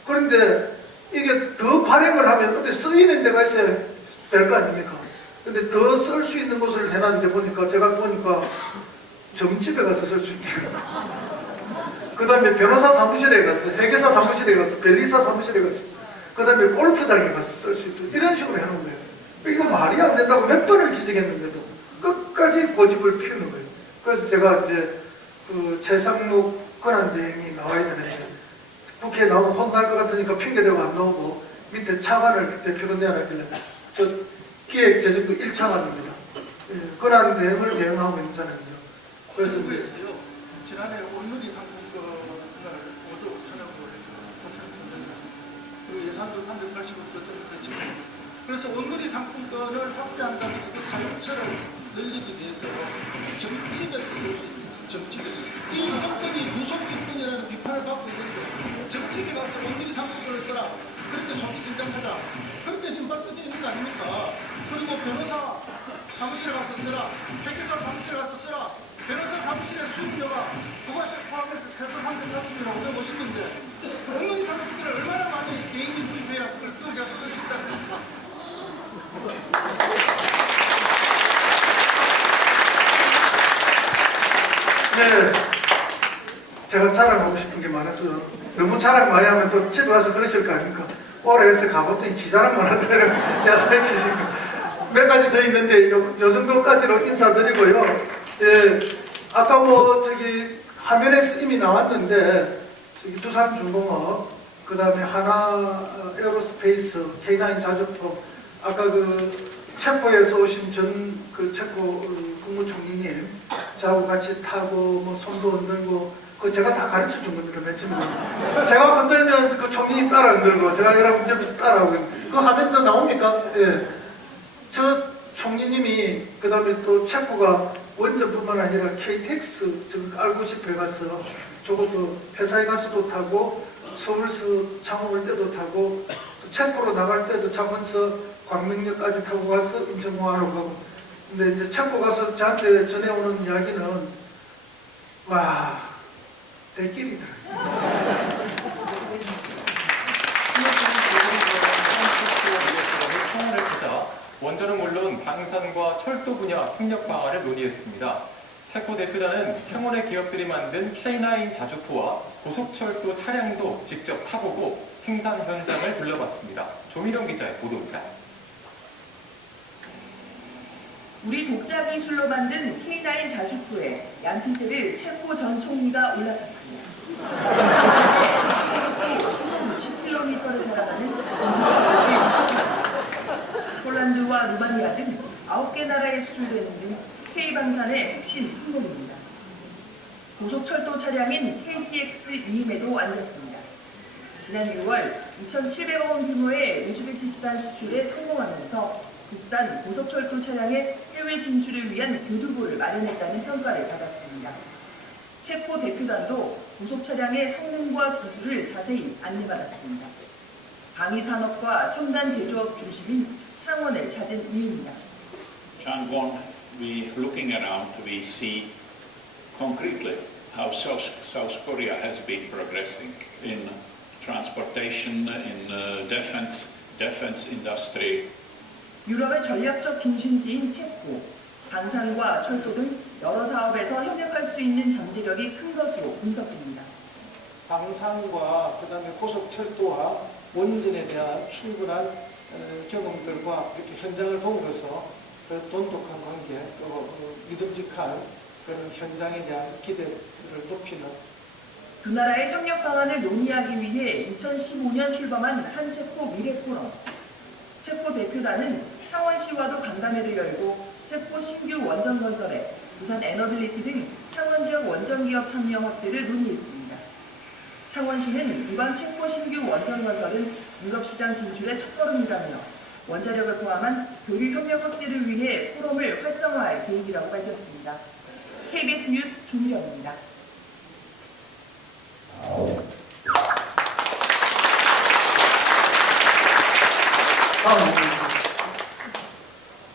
그런데 이게 더 발행을 하면 어디 쓰이는 데가 있어야 될 거 아닙니까? 근데 더 쓸 수 있는 곳을 해놨는데 제가 보니까 점집에 가서 쓸 수 있대요. 그 다음에 변호사 사무실에 가서, 회계사 사무실에 가서, 변리사 사무실에 가서, 그 다음에 골프장에 가서 쓸 수 있도록 이런 식으로 해놓은 거예요. 이거 말이 안 된다고 몇 번을 지적했는데도 끝까지 고집을 피우는 거예요. 그래서 제가 이제 그 최상목 권한대행이 나와야 되는데 국회에 나오면 혼날 것 같으니까 핑계대고 안 나오고 밑에 차관을 대표로 내놨길래 저 기획재정부 1차관입니다. 권한대행을 대행하고 있는 사람이죠. 그래서 정부에서요. 지난해 온누리 상품권을 5조 5천억으로 해서 5천억 정도였습니다. 그리고 예산도 380억 정도 됐죠. 그래서 온누리 상품권을 확대한다고 해서 그 사용처를 늘리기 위해서 정책에서 쓸 수 있는 정책에서 이 정권이 무속정권이라는 비판을 받고 있는데 정책에 가서 온누리 상품권을 써라. 그렇게 속기진정하자. 그렇게 지금 발표되어 있는 거 아닙니까? 그리고 변호사 사무실에 가서 써라. 회계사 사무실에 가서 써라. 변호사 사무실의 수입료가 그것을 포함해서 최소 330명 550인데 온누리 상품권을 얼마나 많이 개인이 구입해야 그걸 그렇게 쓸 수 있다는 겁니까? 네, 제가 자랑하고 싶은 게 많아서 너무 자랑 많이 하면 또 집에 와서 그러실 거 아닙니까? 올해에서 가봤더니 지 자랑만 하더라고요. 야살 치시고 몇 가지 더 있는데 요 정도까지로 인사드리고요. 예, 아까 화면에 이미 나왔는데 두산중공업, 그 다음에 하나 에어로스페이스, K9 자주포, 아까 체코에서 오신 체코 국무총리님 저하고 같이 타고 뭐 손도 흔들고 제가 다 가르쳐 준 겁니다. 맨 처음에 제가 흔들면 그 총리님 따라 흔들고 제가 여러분 옆에서 따라하고 그 화면 또 나옵니까? 예. 저 총리님이 그 다음에 또 체코가 원전뿐만 아니라 KTX 지금 알고 싶어 가서 저것도 회사에 가서도 타고 서울서 창원 올 때도 타고 또 체코로 나갈 때도 창원서 광명역까지 타고 가서 인천공항으로 가고. 근데 이제 체코 가서 저한테 전해오는 이야기는 와 대길이다. 청원을 찾아 원전은 물론 방산과 철도 분야 협력 방안을 논의했습니다. 체코 대표단은 창원의 기업들이 만든 K9 자주포와 고속철도 차량도 직접 타보고 생산 현장을 둘러봤습니다. 조미령 기자의 보도입니다. 우리 독자 기술로 만든 K9 자주포에 얀피세를 체코 전 총리가 올라탔습니다. 시속 60km를 자랑하는 전기차를 시작합니다. 폴란드와 루마니아 등 9개 나라에 수출되는 등 K방산의 핵심 항목입니다. 고속철도 차량인 KTX 2임에도 앉았습니다. 지난 1월 2,700억 원 규모의 우즈베키스탄 수출에 성공하면서 국산 고속철도 차량의 해외 진출을 위한 교두보를 마련했다는 평가를 받았습니다. 체코 대표단도 고속차량의 성능과 기술을 자세히 안내받았습니다. 방위산업과 첨단 제조업 중심인 창원을 찾은 이유입니다. Changwon, we looking around, we see concretely how South Korea has been progressing in transportation, in defense industry. 유럽의 전략적 중심지인 체코, 방산과 철도 등 여러 사업에서 협력할 수 있는 잠재력이 큰 것으로 분석됩니다. 방산과 그다음에 고속철도와 원전에 대한 충분한 경험들과 이렇게 현장을 보면서 그 돈독한 관계 또 믿음직한 그런 현장에 대한 기대를 높이는 두 나라의 협력 방안을 논의하기 위해 2015년 출범한 한체코 미래포럼. 체코 대표단은 창원시와도 간담회를 열고 체코 신규 원전 건설에 부산 에너빌리티 등 창원 지역 원전 기업 참여 확대를 논의했습니다. 창원시는 이번 체코 신규 원전 건설은 유럽 시장 진출의 첫걸음이라며 원자력을 포함한 교류 협력 확대를 위해 포럼을 활성화할 계획이라고 밝혔습니다. KBS 뉴스 조미령입니다.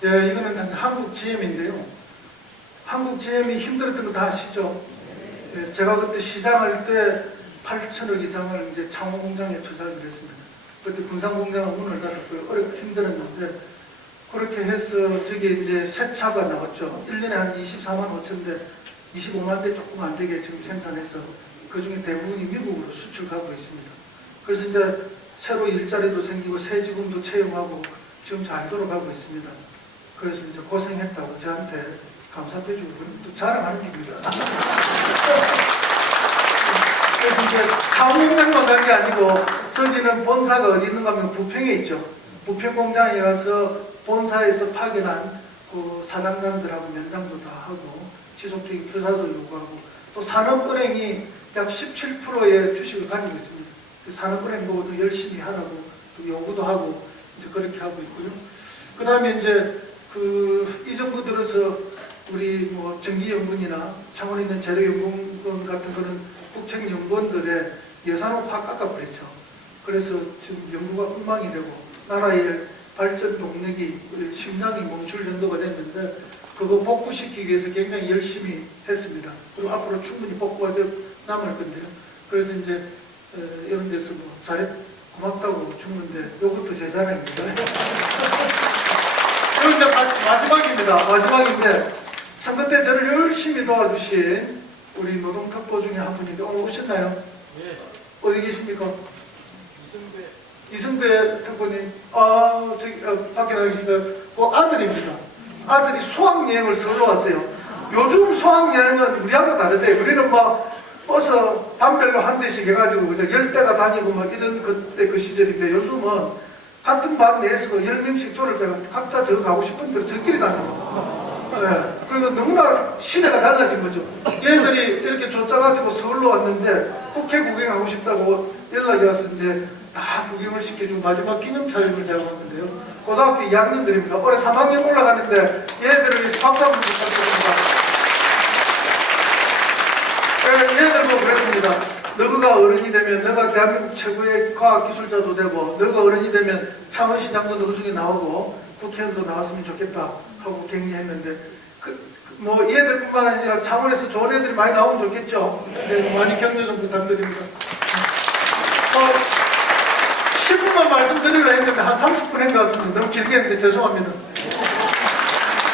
예, 이거는 한국 GM인데요. 한국 GM이 힘들었던 거 다 아시죠? 예, 제가 그때 시장할 때 8천억 이상을 이제 창원 공장에 투자를 했습니다. 그때 군산 공장은 문을 닫았고요. 어렵게 힘들었는데 그렇게 해서 저기 이제 새 차가 나왔죠. 1년에 한 24만 5천 대, 25만 대 조금 안 되게 지금 생산해서 그 중에 대부분이 미국으로 수출하고 있습니다. 그래서 이제 새로 일자리도 생기고 새 직원도 채용하고 지금 잘 돌아가고 있습니다. 그래서 이제 고생했다고 저한테 감사해주고 또 자랑하는 기분이다. 그래서 이제 창원공장만 간 게 아니고 저기는 본사가 어디 있는가 하면 부평에 있죠. 부평 공장에 가서 본사에서 파견한 그 사장단들하고 면담도 다 하고 지속적인 투자도 요구하고 또 산업은행이 약 17%의 주식을 가지고 있습니다. 그 산업은행 보고도 열심히 하라고 또 요구도 하고 이제 그렇게 하고 있고요. 그 다음에 이제 이 정부 들어서 우리 뭐 전기연구원이나 창원에 있는 재래연구원 같은 거는 국책연구원들의 예산을 확 깎아버렸죠. 그래서 지금 연구가 엉망이 되고 나라의 발전 동력이 심장이 멈출 정도가 됐는데 그거 복구시키기 위해서 굉장히 열심히 했습니다. 그리고 앞으로 충분히 복구가 남을 건데요. 그래서 이제 이런 데서 뭐 잘해 고맙다고 죽는데 이것도 제 자랑입니다. 그리고 이제 마지막인데 선거 때 저를 열심히 도와주신 우리 노동특보 중에 한 분인데 오늘 오셨나요? 네. 어디 계십니까? 이승배 특보님, 저기 밖에 나가 계시니까 그 아들입니다. 아들이 수학여행을 서울로 왔어요. 요즘 수학여행은 우리하고 다르대. 우리는 막 버스 반별로 한 대씩 해가지고 그저 10대가 다니고 막 이런 그때 그 시절인데 요즘은 같은 반 내에서 10명씩 졸을 때가 각자 저 가고 싶은 대로 저끼리 다니고. 네. 그리고 너무나 시대가 달라진 거죠. 얘들이 이렇게 쫓아가지고 서울로 왔는데 국회 구경하고 싶다고 연락이 왔었는데 다 구경을 시켜준 마지막 기념 촬영을 제가 왔는데요. 고등학교 2학년들입니다. 올해 3학년 올라가는데 얘들을 위해서 박수 한번 부탁드립니다. 얘들 보고 그랬습니다. 너가 어른이 되면 너가 대한민국 최고의 과학기술자도 되고 너가 어른이 되면 창원시장도 너 중에 나오고 국회의원도 나왔으면 좋겠다 하고 격려했는데 뭐 얘들뿐만 아니라 창원에서 좋은 애들이 많이 나오면 좋겠죠. 네, 많이 격려 좀 부탁드립니다. 10분만 말씀드리려 했는데 한 30분 한 것 같습니다. 너무 길게 했는데 죄송합니다.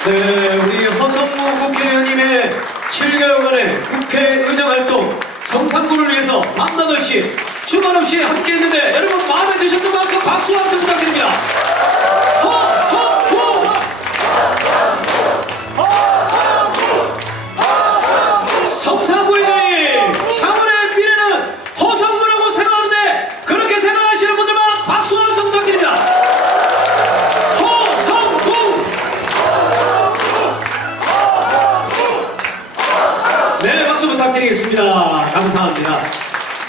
네, 우리 허성무 국회의원님의 7개월간의 국회의정 활동 성상구를 위해서 밤낮 없이 주말 없이 함께 했는데 여러분 마음에 드셨던 만큼 박수 함성 부탁드립니다. 허성무! 성상구의 창원의 미래는 허성무라고 생각하는데 그렇게 생각하시는 분들만 박수 함성 부탁드립니다. 허성무! 네, 박수 부탁드리겠습니다. 감사합니다.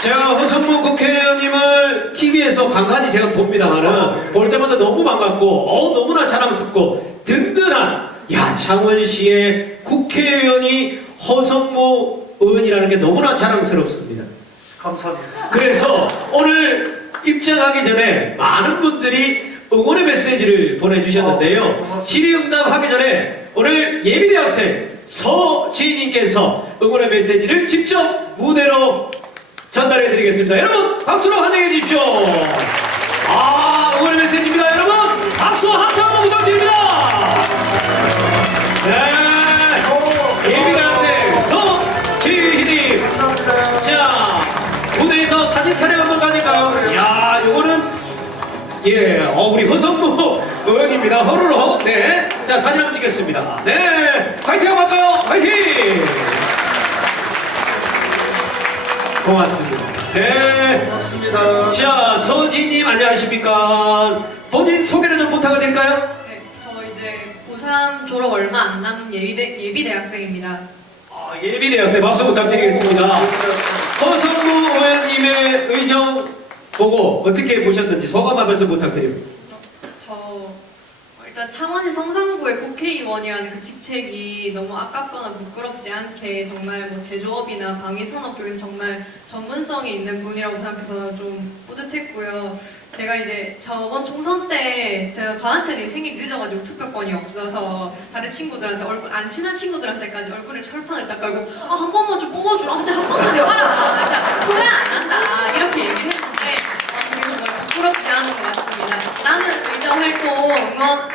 제가 허성무 국회의원님을 TV에서 간간히 제가 봅니다만은 볼 때마다 너무 반갑고 너무나 자랑스럽고 든든한 창원시의 국회의원이 허성무 의원이라는 게 너무나 자랑스럽습니다. 감사합니다. 그래서 오늘 입장하기 전에 많은 분들이 응원의 메시지를 보내주셨는데요. 질의응답하기 전에 오늘 예비대학생 서지희님께서 응원의 메시지를 직접 무대로 전달해 드리겠습니다. 여러분 박수로 환영해 주십시오. 응원의 메시지입니다. 여러분 박수 함성 한번 부탁드립니다. 네, 예비단생 서지희님. 감사합니다. 자, 무대에서 사진 촬영 한번 가질까요? 이야, 요거는, 우리 허성무 의원입니다. 허루로. 네. 자, 사진 한번 찍겠습니다. 네. 화이팅 한번 할까요? 화이팅! 고맙습니다. 네. 고맙습니다. 자, 서지님 안녕하십니까? 본인 소개를 좀 부탁을 드릴까요? 네, 저 이제 고3 졸업 얼마 안 남은 예비대학생입니다. 예비대학생 박수 부탁드리겠습니다. 허성무 의원님의 의정 보고 어떻게 보셨는지 소감 한 말씀 부탁드립니다. 저 일단 창원시 성산구의 국회의원이라는 그 직책이 너무 아깝거나 부끄럽지 않게 정말 뭐 제조업이나 방위산업 쪽에서 정말 전문성이 있는 분이라고 생각해서 좀 뿌듯했고요. 제가 이제 저번 총선 때 저한테는 생일이 늦어가지고 투표권이 없어서 다른 친구들한테 안 친한 친구들한테까지 얼굴에 철판을 딱 깔고 한 번만 좀 뽑아주라, 진짜 한 번만 해봐라, 진짜 후회 안 한다 이렇게 얘기를 했는데 그게 정말 부끄럽지 않은 것 같습니다. 남은 의정 활동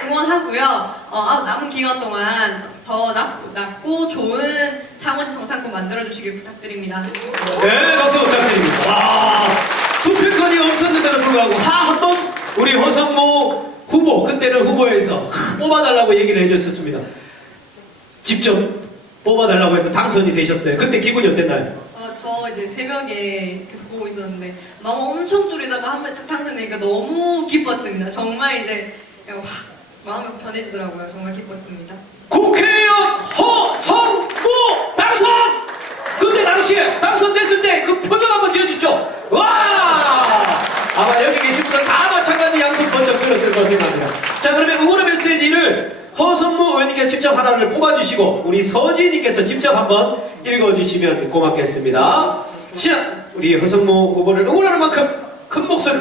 응원하고요. 남은 기간 동안 더 낫고 좋은 창원시 성산구 만들어주시길 부탁드립니다. 네, 박수 부탁드립니다. 와, 투표권이 없었는데도 불구하고 한번 우리 허성무 후보, 그때는 후보에서 뽑아달라고 얘기를 해줬었습니다. 직접 뽑아달라고 해서 당선이 되셨어요. 그때 기분이 어땠나요? 저 이제 새벽에 계속 보고 있었는데 마음 엄청 졸이다가 한 번 딱 당선되니까 너무 기뻤습니다. 정말 이제 마음이 편해지더라고요. 정말 기뻤습니다. 국회의원 허성무 당선! 그때 당시에 당선됐을 때 그 표정 한번 지어주십시오. 와! 아마 여기 계신 분들 다 마찬가지 양손 번쩍 들었을 거 생각합니다. 자, 그러면 응원의 메시지를 허성무 의원님께 직접 하나를 뽑아주시고 우리 서지희님께서 직접 한번 읽어주시면 고맙겠습니다. 자, 우리 허성무 후보를 응원하는 만큼 큰 목소리.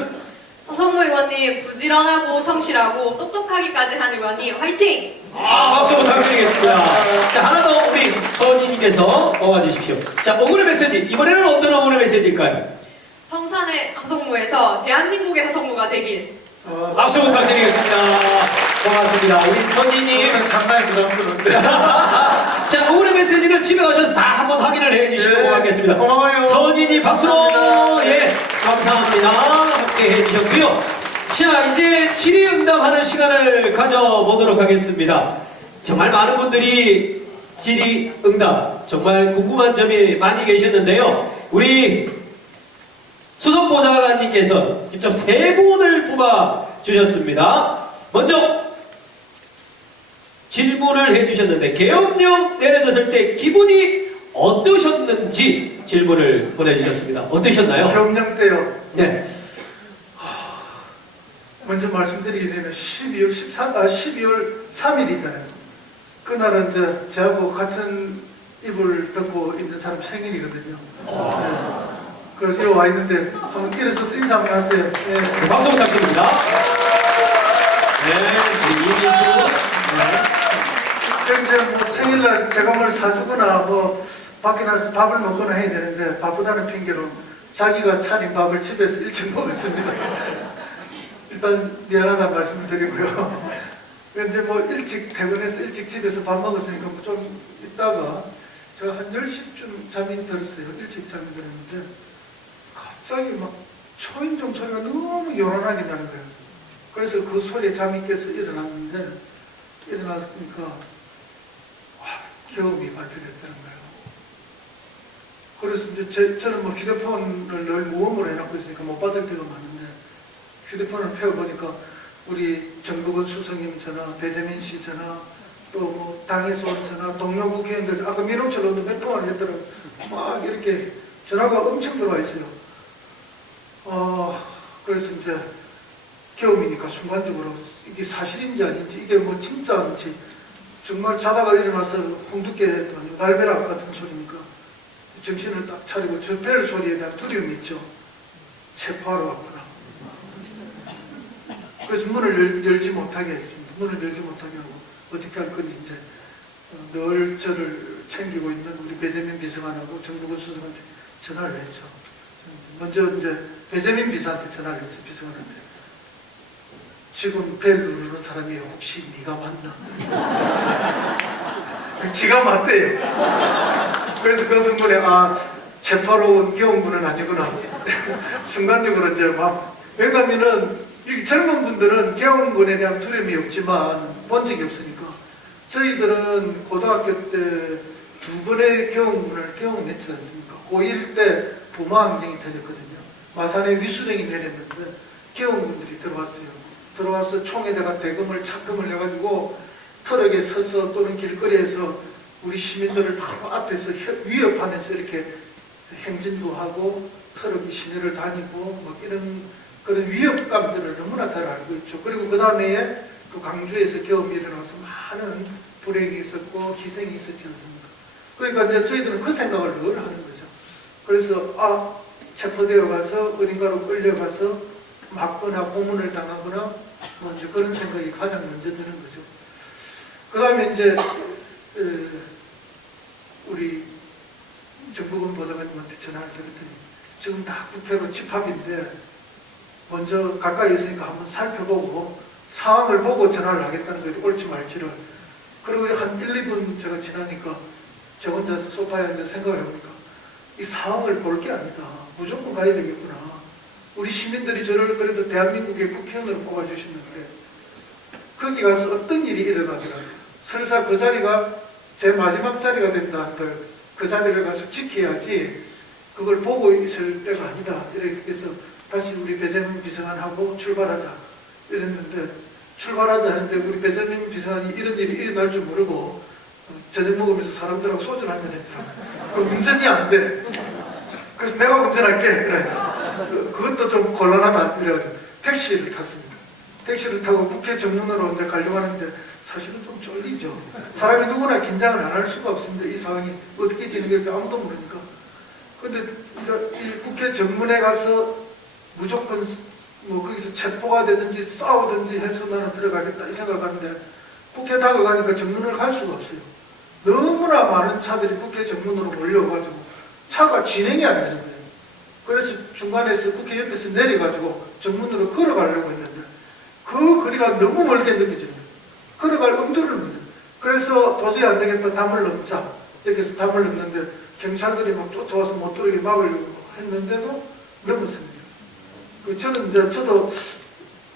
허성무 의원님 부지런하고 성실하고 똑똑하기까지 하는 의원님 화이팅! 박수 부탁드리겠습니다. 자, 하나 더 우리 서지희님께서 뽑아주십시오. 자, 응원의 메시지. 이번에는 어떤 응원의 메시지일까요? 성산의 허성무에서 대한민국의 허성무가 되길. 박수 부탁드리겠습니다. 고맙습니다. 우리 서지희님. 상당히 부담스러운데. 자, 응원의 메시지는 집에 가셔서 다 한번 확인을 해 주시고 네, 고맙겠습니다. 고마워요. 서진이 박수로, 감사합니다. 함께 해 주셨고요. 자, 이제 질의응답하는 시간을 가져보도록 하겠습니다. 정말 많은 분들이 질의응답, 정말 궁금한 점이 많이 계셨는데요. 우리 수석보좌관님께서 직접 3분을 뽑아주셨습니다. 먼저 질문을 해주셨는데 계엄령 내려졌을 때 기분이 어떠셨는지 질문을 보내주셨습니다. 어떠셨나요? 경령 때요. 네. 먼저 말씀드리게 되면 12월 3일이잖아요. 그날은 이제 저하고 같은 입을 덮고 있는 사람 생일이거든요. 네. 그래서 여기 와 있는데 한번 일어서서 인사 한번 하세요. 네. 박수 부탁드립니다. 네, 이민수. 이제 뭐 생일날 제가 뭘 사주거나 뭐 밖에 나서 밥을 먹거나 해야 되는데 바쁘다는 핑계로 자기가 차린 밥을 집에서 일찍 먹었습니다. 일단 미안하다는 말씀을 드리고요. 이제 뭐 일찍 퇴근해서 일찍 집에서 밥 먹었으니까 좀 있다가 제가 한 10시쯤 잠이 들었어요. 일찍 잠이 들었는데 갑자기 막 초인종 소리가 너무 요란하게 나는 거예요. 그래서 그 소리에 잠이 깨서 일어났는데 일어나서 보니까 계엄이 발표됐다는 거예요. 그래서 이제 저는 뭐 휴대폰을 늘 모음으로 해놓고 있으니까 못 받을 때가 많은데 휴대폰을 펴보니까 우리 정두건 수석님 전화, 배재민 씨 전화, 또 뭐 당에서 온 전화, 동료 국회의원들 아까 민홍철로도 몇 통화를 했더라고요. 막 이렇게 전화가 엄청 들어와 있어요. 그래서 이제 계엄이니까 순간적으로 이게 사실인지 아닌지 이게 뭐 진짜인지 정말 자다가 일어나서 홍두깨 했더니 날벼락 같은 소리니까 정신을 딱 차리고 저 벨 소리에 대한 두려움이 있죠. 체포하러 왔구나. 그래서 문을 열지 못하게 했습니다. 문을 열지 못하게 하고 어떻게 할 건지 이제 늘 저를 챙기고 있는 우리 배재민 비서관하고 정부근 수석한테 전화를 했죠. 먼저 이제 배재민 비서한테 전화를 했어요. 비서관한테. 지금 벨 누르는 사람이 혹시 네가 맞나? 지가 맞대요. 그래서 그 순간에 체포하러 온 기업군은 아니구나. 순간적으로 이제 막, 왜냐면은 이 젊은 분들은 기업군에 대한 두려움이 없지만 본 적이 없으니까. 저희들은 고등학교 때 2번의 기업군을 경험했지 않습니까? 고1 때 부마항쟁이 터졌거든요. 마산에 위수령이 내렸는데 기업군들이 들어와서 총에다가 대금을 착금을 해가지고 트럭에 서서 또는 길거리에서 우리 시민들을 바로 앞에서 위협하면서 이렇게 행진도 하고 트럭이 시내를 다니고 막 이런 그런 위협감들을 너무나 잘 알고 있죠. 그리고 그 다음에 또 강주에서 계엄이 일어나서 많은 불행이 있었고 희생이 있었지 않습니까? 그러니까 이제 저희들은 그 생각을 늘 하는 거죠. 그래서 체포되어 가서 어딘가로 끌려가서 맞거나 고문을 당하거나 뭐 이제 그런 생각이 가장 먼저 드는 거죠. 그 다음에 이제 우리 정부근 보좌관님한테 전화를 드렸더니 지금 다 국회로 집합인데 먼저 가까이 있으니까 한번 살펴보고 상황을 보고 전화를 하겠다는 거예요. 옳지 말지를. 그리고 한 1, 2분 제가 지나니까 저 혼자서 소파에 앉아 생각을 해보니까 이 상황을 볼 게 아니다. 무조건 가야 되겠구나. 우리 시민들이 저를 그래도 대한민국의 국회의원으로 뽑아주시는데 거기 가서 어떤 일이 일어나더라고요. 설사 그 자리가 제 마지막 자리가 된다 한들 그 자리를 가서 지켜야지 그걸 보고 있을 때가 아니다. 이래서 다시 우리 배재민 비서관하고 출발하자 이랬는데 출발하자 하는데 우리 배재민 비서관이 이런 일이 일어날 줄 모르고 저녁 먹으면서 사람들하고 소주를 한잔 했더라고요. 그 운전이 안 돼. 그래서 내가 운전할게. 그래. 그것도 좀 곤란하다. 그래가지고 택시를 탔습니다. 택시를 타고 국회 정문으로 이제 가려고 하는데 사실은 좀 쫄리죠. 사람이 누구나 긴장을 안 할 수가 없습니다. 이 상황이 어떻게 진행될지 아무도 모르니까. 근데 이제 이 국회 정문에 가서 무조건 뭐 거기서 체포가 되든지 싸우든지 해서 나는 들어가겠다 이 생각을 하는데 국회 다가가니까 정문을 갈 수가 없어요. 너무나 많은 차들이 국회 정문으로 몰려가지고 차가 진행이 안 되는 거예요. 그래서 중간에서 국회 옆에서 내려가지고 정문으로 걸어가려고 했는데 그 거리가 너무 멀게 느껴집니다. 걸어갈 엄두를 못 내요. 그래서 도저히 안 되겠다. 담을 넘자. 이렇게 해서 담을 넘는데 경찰들이 막 쫓아와서 못 들어오게 막으려고 했는데도 넘었습니다. 저는 이제 저도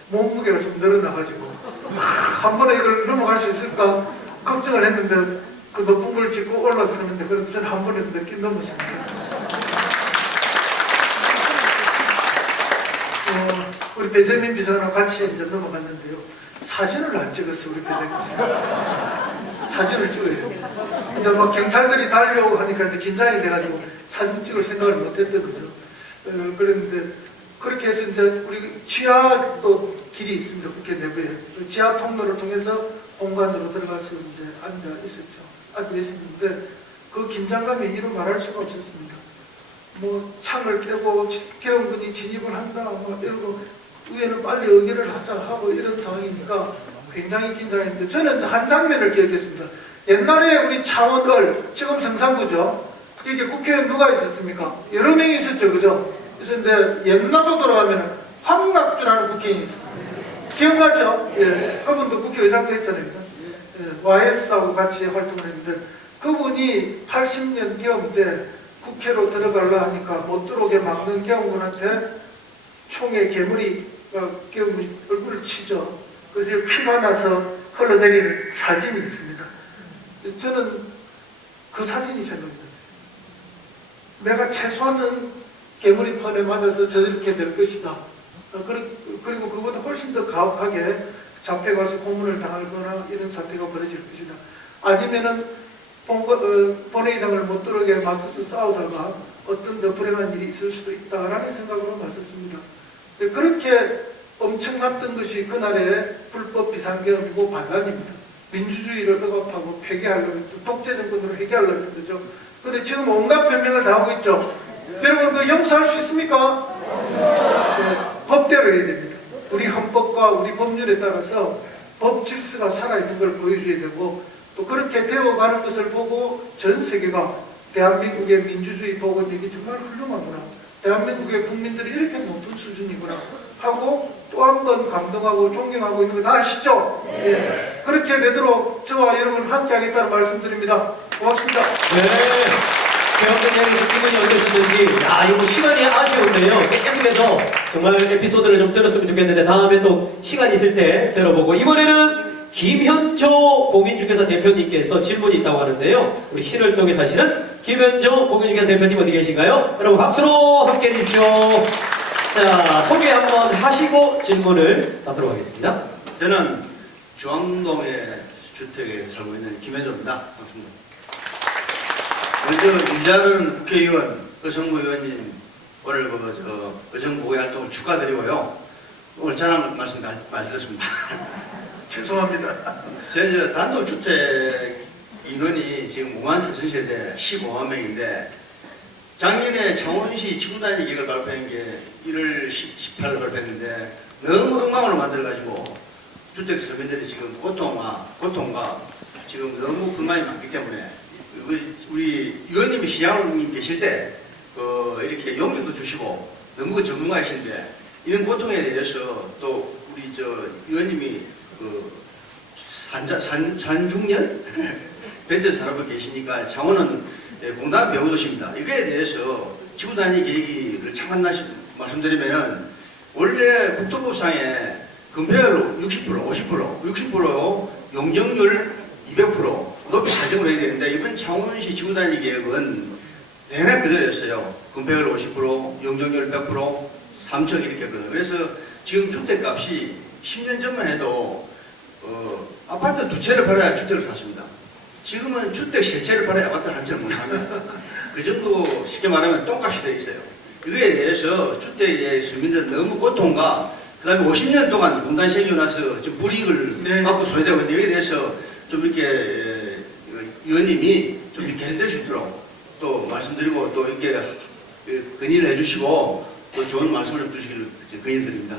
몸무게가 좀 늘어나가지고 한 번에 이걸 넘어갈 수 있을까 걱정을 했는데 그 높은 걸 짚고 올라서 하는데 그래도 저는 한 번에도 몇 넘었습니다. 우리 배재민 비서관하고 같이 이제 넘어갔는데요. 사진을 안 찍었어 우리 배재민 비서관. 사진을 찍어야 돼요. 이제 막 경찰들이 달려오고 하니까 이제 긴장이 돼가지고 사진 찍을 생각을 못했던 거죠. 그랬는데 그렇게 해서 이제 우리 지하 또 길이 있습니다. 국회 내부에. 지하 통로를 통해서 공간으로 들어가서 이제 앉아 있었는데 그 긴장감이 이루 말할 수가 없었습니다. 뭐 창을 깨고 계엄군이 진입을 한다 뭐 이러고 위에는 빨리 의결을 하자 하고 이런 상황이니까 굉장히 긴장했는데 저는 한 장면을 기억했습니다. 옛날에 우리 창원을 지금 성산구죠. 이렇게 국회의원 누가 있었습니까? 여러 명이 있었죠, 그죠? 있었는데 옛날로 돌아가면 황낙주라는 국회의원이 있었어요. 기억나죠? 예, 그분도 국회의장도 했잖아요. 예, YS하고 같이 활동을 했는데 그분이 80년 계엄 때 국회로 들어가려 하니까 못 들어오게 막는 계엄군한테 총에 계물이가 계엄이 얼굴을 치죠. 그래서 피가 나서 흘러내리는 사진이 있습니다. 저는 그 사진이 생각이 났어요. 내가 최소한은 계물이 판에 맞아서 저렇게 될 것이다. 그리고 그보다 훨씬 더 가혹하게 잡혀가서 고문을 당하거나 이런 사태가 벌어질 것이다. 아니면은 본회의장을 못 들어오게 맞서서 싸우다가 어떤 더 불행한 일이 있을 수도 있다라는 생각으로 맞섰습니다. 그렇게 엄청났던 것이 그날의 불법 비상계엄이고 반란입니다. 민주주의를 억압하고 폐기하려고 했던 독재 정권으로 해결하려고 했던 거죠. 그런데 지금 온갖 변명을 다 하고 있죠. 여러분 그 용서할 수 있습니까? 네, 법대로 해야 됩니다. 우리 헌법과 우리 법률에 따라서 법 질서가 살아있는 걸 보여줘야 되고 또 그렇게 되어가는 것을 보고 전 세계가 대한민국의 민주주의 복원력이 정말 훌륭하구나, 대한민국의 국민들이 이렇게 높은 수준이구나 하고 또 한 번 감동하고 존경하고 있는 거 다 아시죠? 예. 그렇게 되도록 저와 여러분 함께 하겠다는 말씀드립니다. 고맙습니다. 네. 배웠던 기분이 어떠시는지, 야, 이거 시간이 아쉬운데요. 계속해서 정말 에피소드를 좀 들었으면 좋겠는데, 다음에 또 시간이 있을 때 들어보고, 이번에는 김현조 공인중개사 대표님께서 질문이 있다고 하는데요. 우리 신월동에 사시는 김현조 공인중개사 대표님 어디 계신가요? 여러분 박수로 함께 해주십시오. 자, 소개 한번 하시고 질문을 받도록 하겠습니다. 저는 중앙동의 주택에 살고 있는 김현조입니다. 반갑습니다. 먼저 임자는 국회의원 의정부 의원님 오늘 의정부의 활동을 축하드리고요. 오늘 자랑 말씀 많이 들었습니다. 죄송합니다. 제 단독주택 인원이 지금 5만 4천 세대 15만 명인데, 작년에 창원시 지구단위 계획을 발표한 게 1월 18일 발표했는데 너무 엉망으로 만들어가지고 주택 서민들이 지금 고통과 지금 너무 불만이 많기 때문에 우리 의원님이 시장님 계실 때 이렇게 용기도 주시고 너무 전문가이신데 이런 고통에 대해서 또 우리 의원님이 산중년 벤처 산업에 계시니까 창원은 공단 배우도시입니다. 이거에 대해서 지구단위 계획을 잠깐 말씀드리면, 원래 국토법상에 건폐율 60%, 50%, 60% 용적률 200% 높이 설정을 해야 되는데, 이번 창원시 지구단위 계획은 내내 그대로였어요. 건폐율 50%, 용적률 100%, 3층 이렇게 했거든요. 그래서 지금 주택값이 10년 전만 해도 아파트 2채를 팔아야 주택을 샀습니다. 지금은 주택 3채를 팔아야 아파트를 한 채를 못 삽니다. 그 정도 쉽게 말하면 똥값이 되어 있어요. 이거에 대해서 주택의 시민들은 너무 고통과 그 다음에 50년 동안 공단 생겨나서 지금 불이익을 받고 소외되고 있는데, 여기에 대해서 좀 이렇게 의원님이 좀 이렇게 개선될 수 있도록 또 말씀드리고 또 이렇게 건의를 해주시고 또 좋은 말씀을 주시기를 건의드립니다.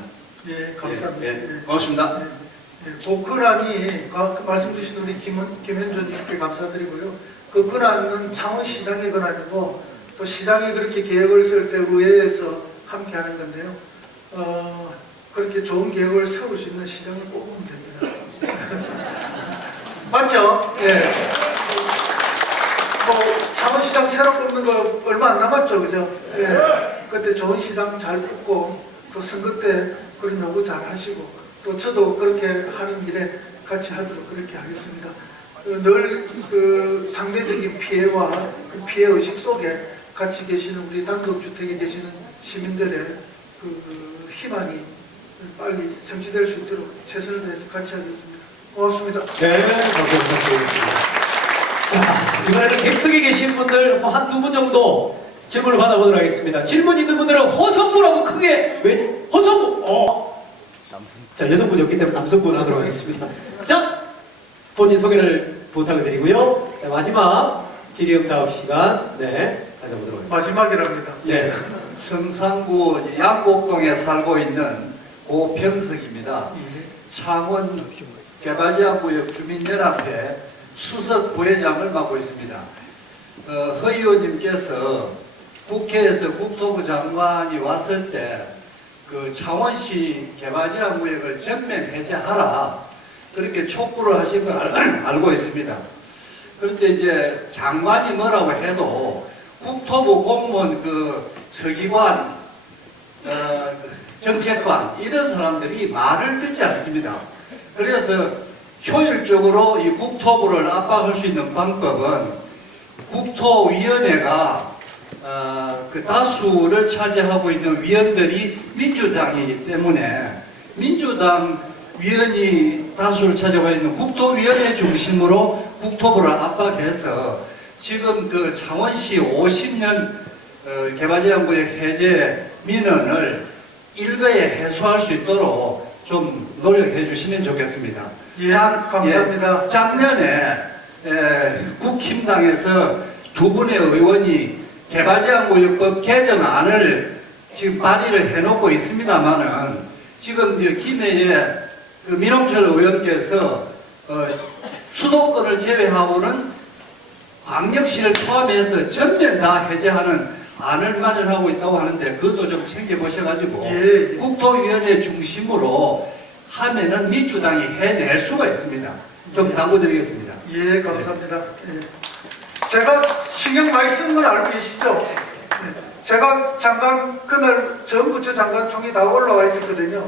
예, 감사합니다. 예, 고맙습니다. 그 근안이 말씀 주신 우리 김현조님께 감사드리고요. 그 근안은 창원시장의 근안이고 또 시장이 그렇게 계획을 쓸 때 의회에서 함께 하는 건데요. 그렇게 좋은 계획을 세울 수 있는 시장을 뽑으면 됩니다. 맞죠? 예. 창원시장 새로 뽑는 거 얼마 안 남았죠, 그죠? 예. 그때 좋은 시장 잘 뽑고 또 선거 때 그런 요구 잘 하시고 또 저도 그렇게 하는 일에 같이 하도록 그렇게 하겠습니다. 늘 그 상대적인 피해와 그 피해 의식 속에 같이 계시는 우리 단독주택에 계시는 시민들의 그 희망이 빨리 성취될 수 있도록 최선을 다해서 같이 하겠습니다. 고맙습니다. 네, 박수 부탁드리겠습니다. 자, 이번에는 객석에 계신 분들 한 두 분 정도 질문을 받아보도록 하겠습니다. 질문 있는 분들은 허성무라고 크게 외치, 허성무! 자, 여성분이 없기 때문에 남성분 하도록 하겠습니다. 자, 본인 소개를 부탁을 드리고요. 자, 마지막 질의응답 시간, 가져보도록 하겠습니다. 마지막이랍니다. 예, 성산구 양곡동에 살고 있는 고평석입니다. 창원 개발지구역 주민연합회 수석 부회장을 맡고 있습니다. 허 의원님께서 국회에서 국토부 장관이 왔을 때 그 창원시 개발지구역을 전면 해제하라 그렇게 촉구를 하신 걸 알고 있습니다. 그런데 이제 장관이 뭐라고 해도 국토부 공무원 그 서기관, 정책관 이런 사람들이 말을 듣지 않습니다. 그래서 효율적으로 이 국토부를 압박할 수 있는 방법은 국토위원회가 그 다수를 차지하고 있는 위원들이 민주당이기 때문에 민주당 위원이 다수를 차지하고 있는 국토위원회 중심으로 국토부를 압박해서 지금 그 창원시 50년 개발지구역 해제 민원을 일거에 해소할 수 있도록 좀 노력해 주시면 좋겠습니다. 예, 감사합니다. 작년에 국힘당에서 두 분의 의원이 개발지구역법 개정안을 지금 발의를 해놓고 있습니다만은 지금 김해에 그 민홍철 의원께서 수도권을 제외하고는 광역시를 포함해서 전면 다 해제하는 안을 마련하고 있다고 하는데 그것도 좀 챙겨보셔가지고 예. 국토위원회 중심으로 하면은 민주당이 해낼 수가 있습니다. 좀 당부드리겠습니다. 예, 감사합니다. 예. 제가 신경 많이 쓰는 건 알고 계시죠? 예. 제가 장관, 그날 전부처 장관 총이 다 올라와 있었거든요.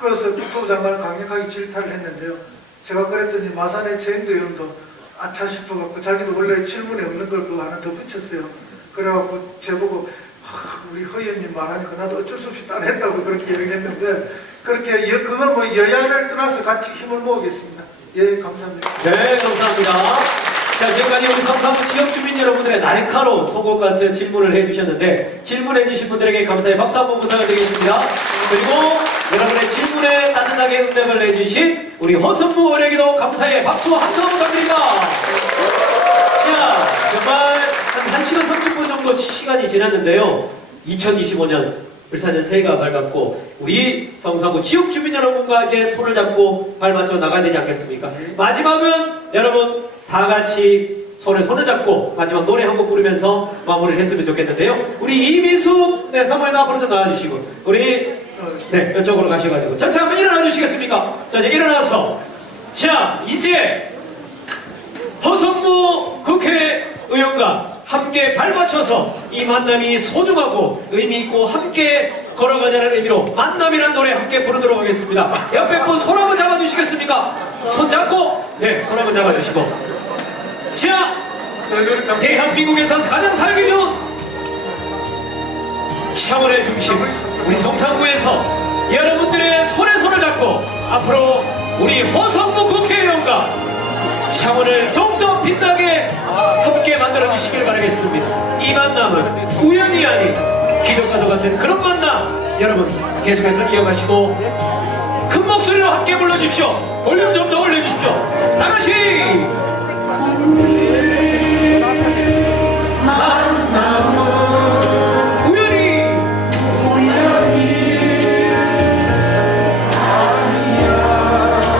그래서 국토부 장관을 강력하게 질타를 했는데요. 제가 그랬더니 마산의 최영도 의원도 아차 싶어갖고 자기도 원래 질문에 없는 걸 그거 하나 더 붙였어요. 그래갖고 저보고 우리 허 의원님 말하니까 나도 어쩔 수 없이 따라했다고 그렇게 얘기했는데 그렇게 그건 뭐 여야를 떠나서 같이 힘을 모으겠습니다. 예, 감사합니다. 네, 감사합니다. 자, 지금까지 우리 성산구 지역 주민 여러분들의 날카로운 속옷 같은 질문을 해주셨는데 질문해주신 분들에게 감사의 박수 한번 부탁드리겠습니다. 그리고 여러분의 질문에 따뜻하게 응답을 해주신 우리 허성무 의원에게도 감사의 박수 함성 부탁드립니다. 자, 정말 한 1시간 30분 정도 시간이 지났는데요. 2025년 불사년 새해가 밝았고 우리 성산구 지역 주민 여러분과 이제 손을 잡고 발맞춰 나가야 되지 않겠습니까? 마지막은 여러분 다 같이 손에 손을 잡고 마지막 노래 한 곡 부르면서 마무리를 했으면 좋겠는데요. 우리 이미숙 사모님 앞으로 좀 나와주시고 우리 이쪽으로 가셔가지고 전체 한번 일어나 주시겠습니까? 자, 이제 일어나서 자, 이제 허성무 국회의원과 함께 발맞춰서 이 만남이 소중하고 의미있고 함께 걸어가자는 의미로 만남이라는 노래 함께 부르도록 하겠습니다. 옆에 분 손 한번 잡아주시겠습니까? 손 잡고 손 한번 잡아주시고 자, 대한민국에서 가장 살기 좋은 창원의 중심 우리 성산구에서 여러분들의 손에 손을 잡고 앞으로 우리 허성무 국회의원과 창원을 더욱더 빛나게 함께 만들어주시길 바라겠습니다. 이 만남은 우연이 아닌 기적과도 같은 그런 만남 여러분 계속해서 이어가시고 큰 목소리로 함께 불러주십시오. 볼륨 좀 더 올려주십시오. 다같이 만남 우연히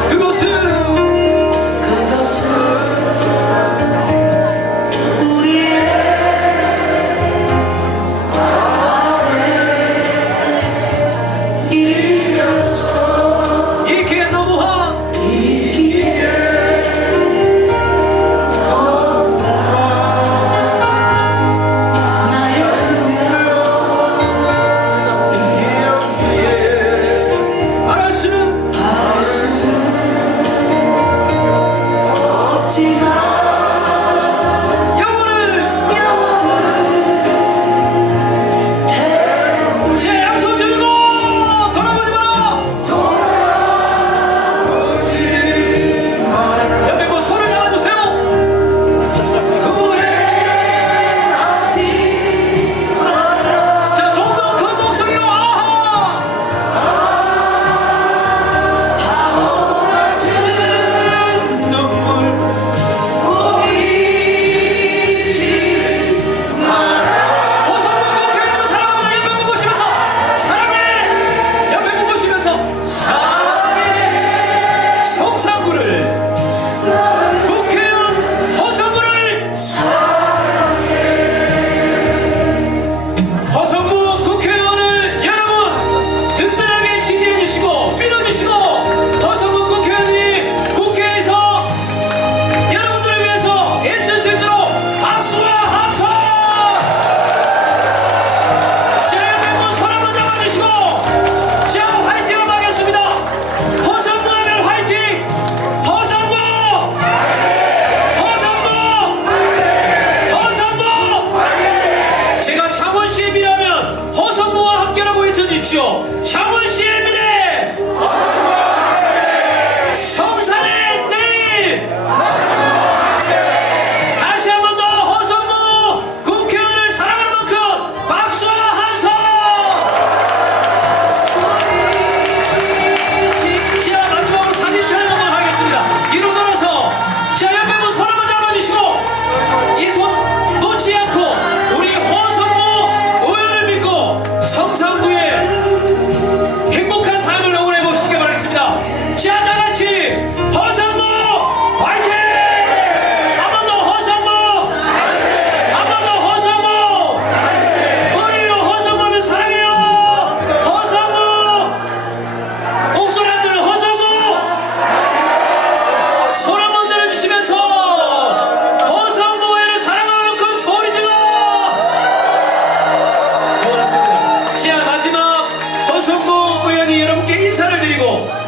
그것은 이렇게 너무한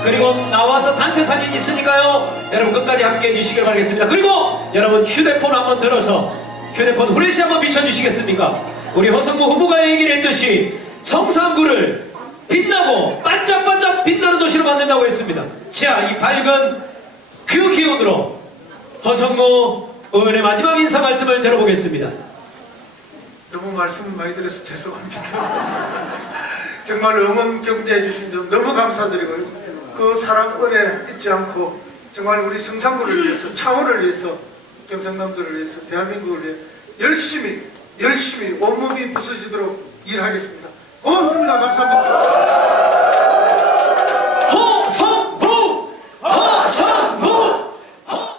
그리고 나와서 단체 사진 있으니까요. 여러분 끝까지 함께 해주시길 바라겠습니다. 그리고 여러분 휴대폰 한번 들어서 휴대폰 후레쉬 한번 비춰주시겠습니까? 우리 허성무 후보가 얘기를 했듯이 성산구를 빛나고 반짝반짝 빛나는 도시로 만든다고 했습니다. 자, 이 밝은 그 기운으로 허성무 의원의 마지막 인사 말씀을 들어보겠습니다. 너무 말씀을 많이 드려서 죄송합니다. 정말 응원 경제해 주신 점 너무 감사드리고요. 그 사랑 은혜 잊지 않고 정말 우리 성산구를 위해서, 창원을 위해서, 경상남도를 위해서, 대한민국을 위해 열심히 온몸이 부서지도록 일하겠습니다. 고맙습니다. 감사합니다.